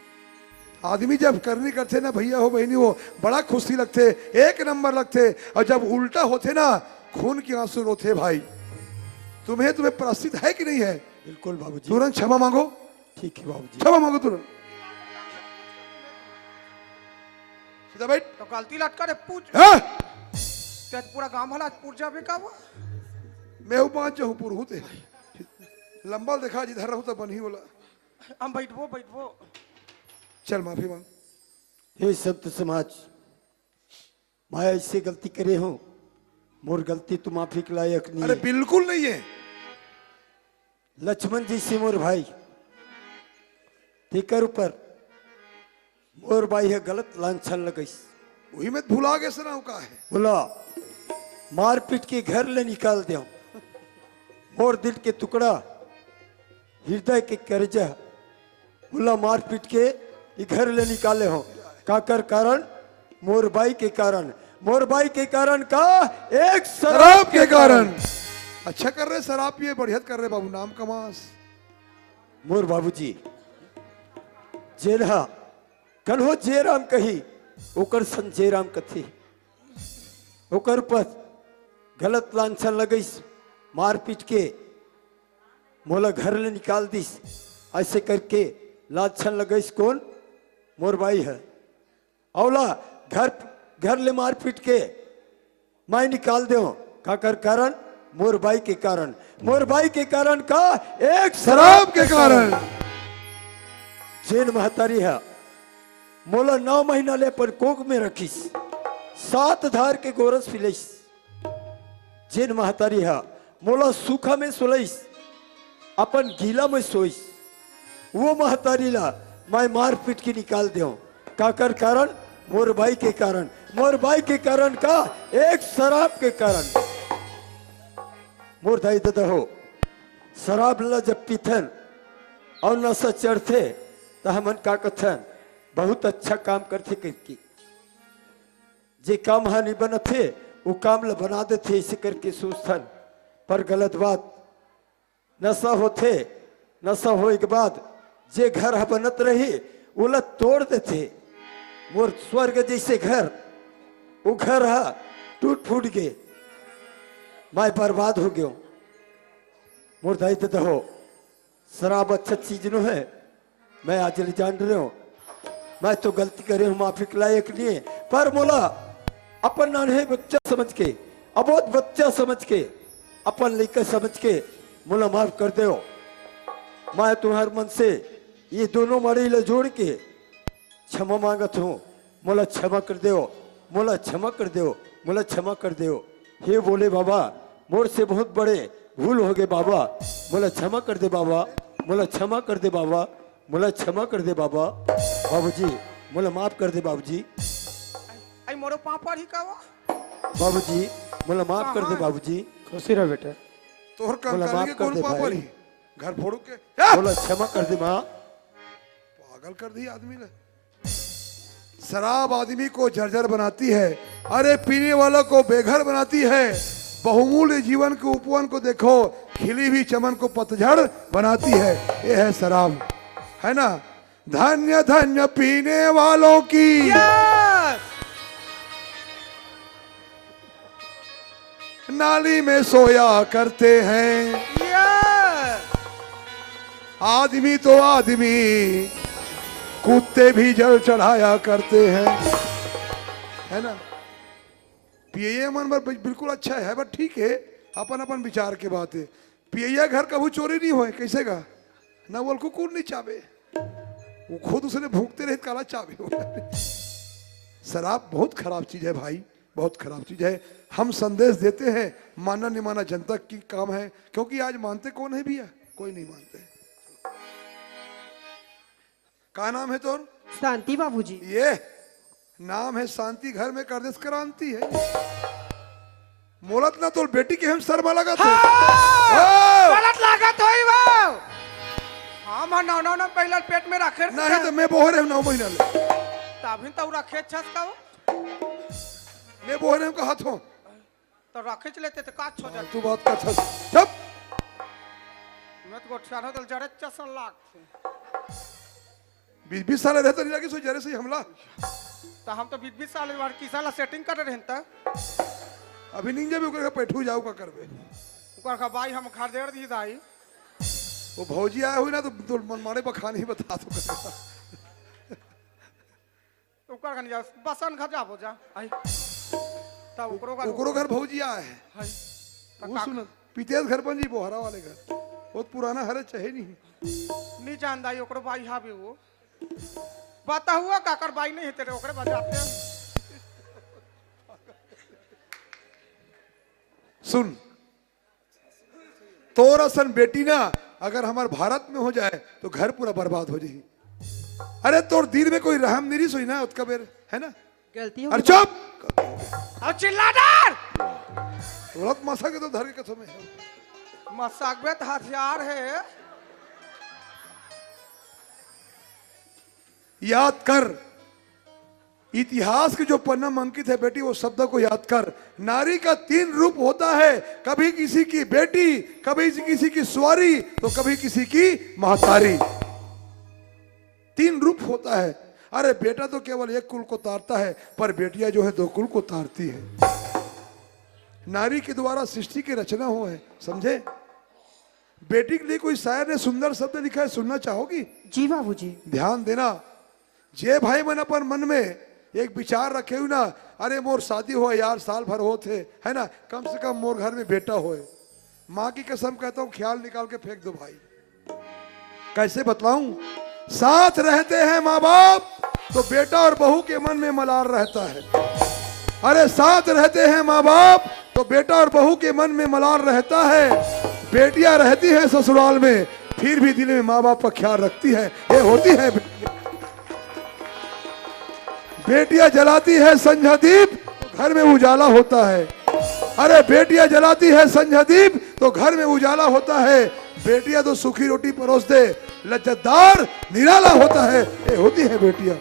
आदमी जब करनी करते ना, भैया हो बहनी हो, बड़ा खुशी लगते, एक नंबर लगते। और जब उल्टा होते ना, खून के आंसू रोते भाई। तुम्हें प्रायश्चित है कि नहीं है? बिल्कुल बाबूजी। तुरंत क्षमा मांगो। ठीक है बाबूजी। क्षमा मांगो तुरंत। सीधा बैठ। तो गलती लटका रे पूछ हाँ? ते पूरा गांव भला पूछ जाबे का वो। मैं पांच हूँ पुर होते लंबा देखा जिधर रहूं तो बन ही बोला। हम बैठबो। चल माफी मांग। हे संत समाज, मैं ऐसे गलती करे हूँ, मोर गलती तो माफी के लायक नहीं अरे है। बिल्कुल नहीं है। लक्ष्मण जी से मोर भाई तेकर ऊपर मोर भाई है गलत लांछन लगइस। वही मैं भुला के सुना का है। बोला मारपीट के घर ले निकाल दे, मोर दिल के टुकड़ा हृदय के कर्जा, बोला मारपीट के ये घर ले निकाले हो। काकर कारण? मोर भाई के कारण। मोर भाई के कारण का एक शराब के कारण। अच्छा कर रहे शराब पिए, बढ़िया कर रहे बाबू, नाम कमास। मोर बाबूजी जेरा कल हो जेराम कही, ओकर सन जेराम कथी, ओकर पर गलत लांछन लगइस, मारपीट के मोला घर ले निकाल दिस। ऐसे करके लांछन लगइस कौन? मोर भाई है। औला घर ले मारपीट के मैं निकाल दे, काकर कारण? मोर भाई के कारण। मोर भाई के कारण का एक शराब के कारण। जेन महतारी है मोला 9 महीना ले पर कोक में रखिस, 7 धार के गोरस पिलइस। जेन महतारी है मोला सूखा में सोलइस, अपन गीला में सोइस। वो महतारी ला मैं मार पीट के निकाल दे, काकर कारण? मोर भाई के कारण। मोर भाई के कारण का एक शराब के कारण। मोर दाई दादा हो शराब ला जब पीथन और नशा चढ़ते तो हमन का कथन बहुत अच्छा काम करते करके, जे काम हानि बनते वो काम ला बना देते इसे करके सोचथन। पर गलत बात, नशा होते, नशा होए के बाद जे घर हा बनत रही वो ला तोड़ देते। मोर स्वर्ग जैसे घर, वो घर हा टूट फूट गए, मैं बर्बाद हो गयो। मोर दाई दादा हो शराब अच्छा चीज नो है, मैं आज ले जान रहे हो, मैं तो गलती करे हूँ, माफी के लायक नहीं है। पर मोला अपन नाने बच्चा समझ के, अबोध बच्चा समझ के, अपन लेकर समझ के मोला माफ कर दे। मैं तुम्हारे मन से ये दोनों मड़ी ले जोड़ के क्षमा मांगत हूँ, मोला क्षमा कर दे, मोला क्षमा कर दे, मोला क्षमा कर दे। हे बोले बाबा, मोर से बहुत बड़े भूल हो गए बाबा, मोला क्षमा कर दे बाबा, मोला क्षमा कर दे बाबा, मोला क्षमा कर दे बाबा। बाबूजी मोला माफ कर दे बाबूजी, आई मोरो पापड़ ही का वो। बाबूजी मोला माफ कर दे बाबूजी। खुशी रह बेटे। तोहर बोला कंकाल माफ के कर कौन दे पापड़ भाई। ही घर फोड़ू के बोला क्षमा कर दे माँ। पागल कर दी आदमी ने। शराब आदमी को जर्जर बनाती है, अरे पीने वालों को बेघर बनाती है। बहुमूल्य जीवन के उपवन को देखो, खिली हुई चमन को पतझड़ बनाती है। ये है शराब, है ना। धन्य धन्य पीने वालों की, नाली में सोया करते हैं। आदमी तो आदमी कुत्ते भी जल चढ़ाया करते हैं, है ना। पियैया मन पर बिल्कुल अच्छा है, बट ठीक है, अपन अपन विचार के बात है। पियैया घर कभी चोरी नहीं होए, कैसे का ना बोल कुकुर नहीं चाबे, वो खुद उसने भूखते रहे काला चाबे हो। शराब बहुत खराब चीज है भाई, बहुत खराब चीज है। हम संदेश देते हैं, मानना नहीं माना जनता की काम है, क्योंकि आज मानते कौन है भैया, कोई नहीं मानते। क्या नाम है तोर? शांति बाबूजी। ये नाम है शांति, घर में कर देश क्रांति है। मोलत ना तो बेटी के हम सर में लगा तो गलत लागत होई वो। हम नौ नौ पहले पेट में रखे नहीं तो मैं बोह रहे 9 महीना ले, तभी तो रखे छस का मैं बोह रहे का हाथ हो तो रखे लेते तो काट हो जाते। तू बात कर छस चुप। मैं तो गोठिया हो तो जरे चसन लाख 20 साल रहता नहीं लगी सो जरे से हमला। तो हम तो 20 साल बार की साला सेटिंग कर रहे हैं त अभी नहीं जब ओकरे बैठू जाऊ का करबे। ओकर का भाई हम खा देर दी दाई वो भौजी आए हुई ना तो मन मारे बखान ही बता दो। ओकर का नहीं बसन खजा हो जा आई तो ओकरो घर भौजी आए है, हाय वो सुन पितेज घर पर जी बोहरा वाले घर बहुत पुराना हरे चाहे नहीं जान दाई ओकरो भाई हावे वो बता हुआ काकर भाई नहीं है तेरे ओकरे बजाते हैं। सुन तोर असन बेटी ना अगर हमारे भारत में हो जाए तो घर पूरा बर्बाद हो जाए। अरे तोर दिल में कोई रहम नहीं सोई ना उसका बेर है ना। गलती हो अरे चुप और चिल्ला डर औरत मसा के तो धर के कसम है। मसाकबे तो हथियार है। याद कर इतिहास के जो पन्ना अंकित है बेटी, वो शब्द को याद कर। नारी का 3 रूप होता है, कभी किसी की बेटी, कभी किसी की स्वारी, तो कभी किसी की महतारी। 3 रूप होता है। अरे बेटा तो केवल एक कुल को तारता है, पर बेटियां जो है 2 कुल को तारती है। नारी के द्वारा सृष्टि की रचना हो है, समझे। बेटी के लिए कोई शायर ने सुंदर शब्द लिखा है, सुनना चाहोगी? जी बाबूजी। ध्यान देना। जे भाई मन अपन मन में एक विचार रखे हुए ना, अरे मोर शादी हो यार साल भर हो थे, है ना, कम से कम मोर घर में बेटा होए। माँ की कसम कहता हूँ ख्याल निकाल के फेंक दो भाई। कैसे बतलाऊं? साथ रहते हैं माँ बाप तो बेटा और बहू के मन में मलाल रहता है। अरे साथ रहते हैं माँ बाप तो बेटा और बहू के मन में मलाल रहता है। बेटियां रहती हैं ससुराल में, फिर भी दिल में माँ बाप का ख्याल रखती है। ये होती है बेटियां जलाती है संझा दीप तो घर में उजाला होता है। अरे बेटियां जलाती है संझा दीप तो घर में उजाला होता है। बेटियां तो सूखी रोटी परोस दे, लज्जतदार निराला होता है। ये होती है बेटियां।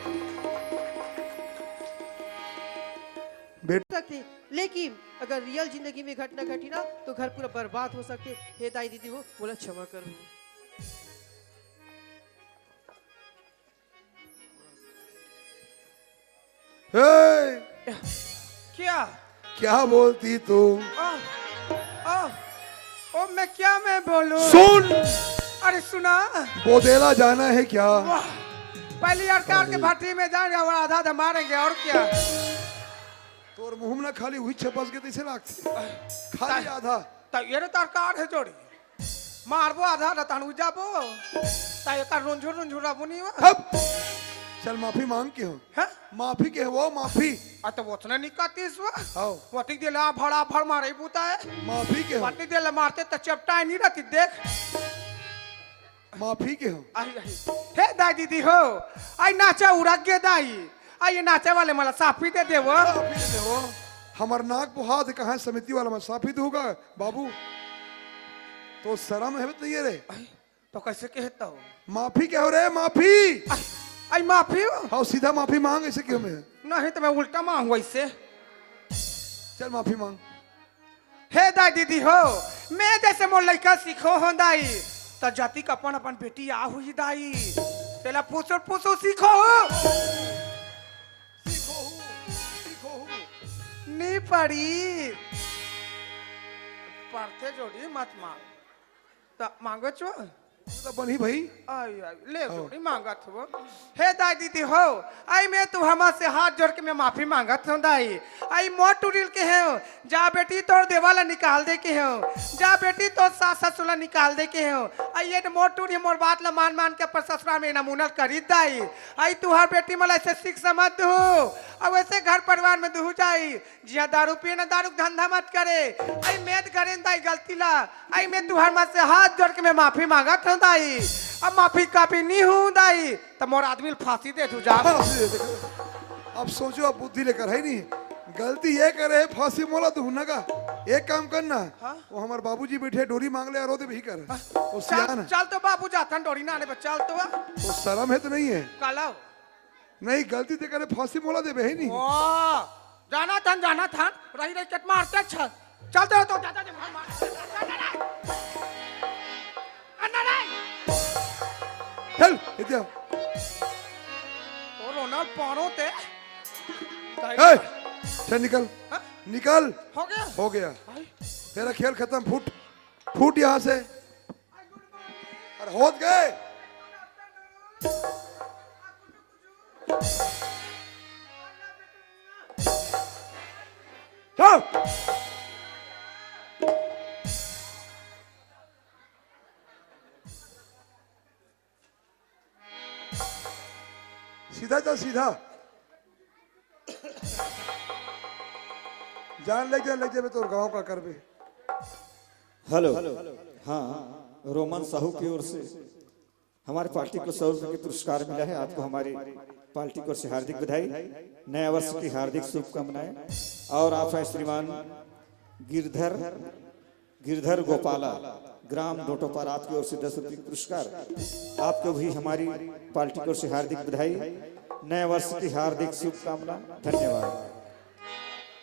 सकते, लेकिन अगर रियल जिंदगी में घटना घटी ना तो घर पूरा बर्बाद हो सकते। हे दाई दीदी वो बोला क्षमा करो। क्या क्या बोलती तुम? ओ मैं बोलूं? सुन, अरे सुना, बोदेला जाना है क्या? पहली सरकार के भट्टी में जाएंगे और आधा आधा मारेंगे और क्या। तोर मुंह में ना खाली हुई छपस के तैसे लागते खाली आधा। तो ये सरकार है जोड़ी मारबो आधा रतानु जाबो ताय का रुंझुर रुंझुर बुनी वा। अब चल माफी मांग के हो। हैं? माफी के वो माफी। तो वोतने निकातीस वा। आओ वोटी देला भड़ा भड़ मारे बुता है। माफी के हो। वोटी देला मारते तो चपटा नहीं रहती देख। माफी के हो। आई आई हे दाई दीदी हो आई नाचा उड़ागे दाई आई नाचे वाले मला साफी दे देवो। माफी दे दो। हमार नाक बुहा दे कहाँ समिति वाला मैं साफी दूंगा बाबू। तो शर्म है नहीं है रे? तो कैसे कहता हो? माफी क्या हो रे? माफी आई माफी हो? हाँ सीधा माफी मांग, ऐसे क्यों मैं? नहीं तो मैं उल्टा मांगू ऐसे। चल माफी मांग। हे दाई दीदी हो मैं जैसे मोर लड़का सीखो हो दाई तो जाति का अपन अपन बेटी आ हुई दाई तेला पूछो पूछो सीखो नहीं पड़ी पढ़ते जोड़ी मत मांग तो मांगो चो तो बनी भाई आई आई ले जोड़ी मांगत हो हे दाई दीदी हो आई मैं तू हमा से हाथ जोड़ के मैं माफी मांगत हूँ दाई आई मोट टूरिल के हो जा बेटी तोर देवाला निकाल दे के हो जा बेटी तोर सास ससुला निकाल दे के हो आई ये मोट टूरी मोर बात ला मान मान के पर ससुरा में नमूनल करी दाई आई तू हर बेटी मला ऐसे सीख समझ दू अब ऐसे घर परिवार में दू जाई जिया दारू पिए ना दारू धंधा मत करे आई मैं करे दाई गलती ला आई मैं तू हर से हाथ जोड़ के मैं माफी मांगत हूँ दाई अब माफी काफी नहीं हूँ दाई तो मोर आदमी फांसी दे तू जा अब सोचो अब बुद्धि लेकर है नहीं गलती ये करे फांसी मोला तू ना का एक काम करना वो हमारे बाबूजी बैठे डोरी मांग ले और दे भी कर वो सियान है चल तो बाबू जाता डोरी ना आने पर चल तो वो शर्म है तो नहीं है कालाओ नहीं गलती ते करे फांसी मोला दे है नहीं ओ जाना था रही रही कट मारते चल चल तो जाता जे मार अन्ना रे चल इधर ओ रोना पारो ते ए चल निकल हाँ? निकल हो गया तेरा खेल खत्म फूट फूट यहाँ से अरे होत गए चल सीधा चल सीधा जान लग जाए तो गांव का कर भी हेलो हाँ रोमन साहू की ओर से हमारे पार्टी को 100 रुपए के पुरस्कार मिला है। आपको हमारी पार्टी की ओर से हार्दिक बधाई, नया वर्ष की हार्दिक शुभकामनाएं। और आप हैं श्रीमान गिरधर गोपाला ग्राम डोटोपारा, आपकी ओर से 10 रुपए का पुरस्कार। आपको भी हमारी पार्टी की ओर से हार्दिक बधाई, नए वर्ष की हार्दिक शुभकामना। धन्यवाद।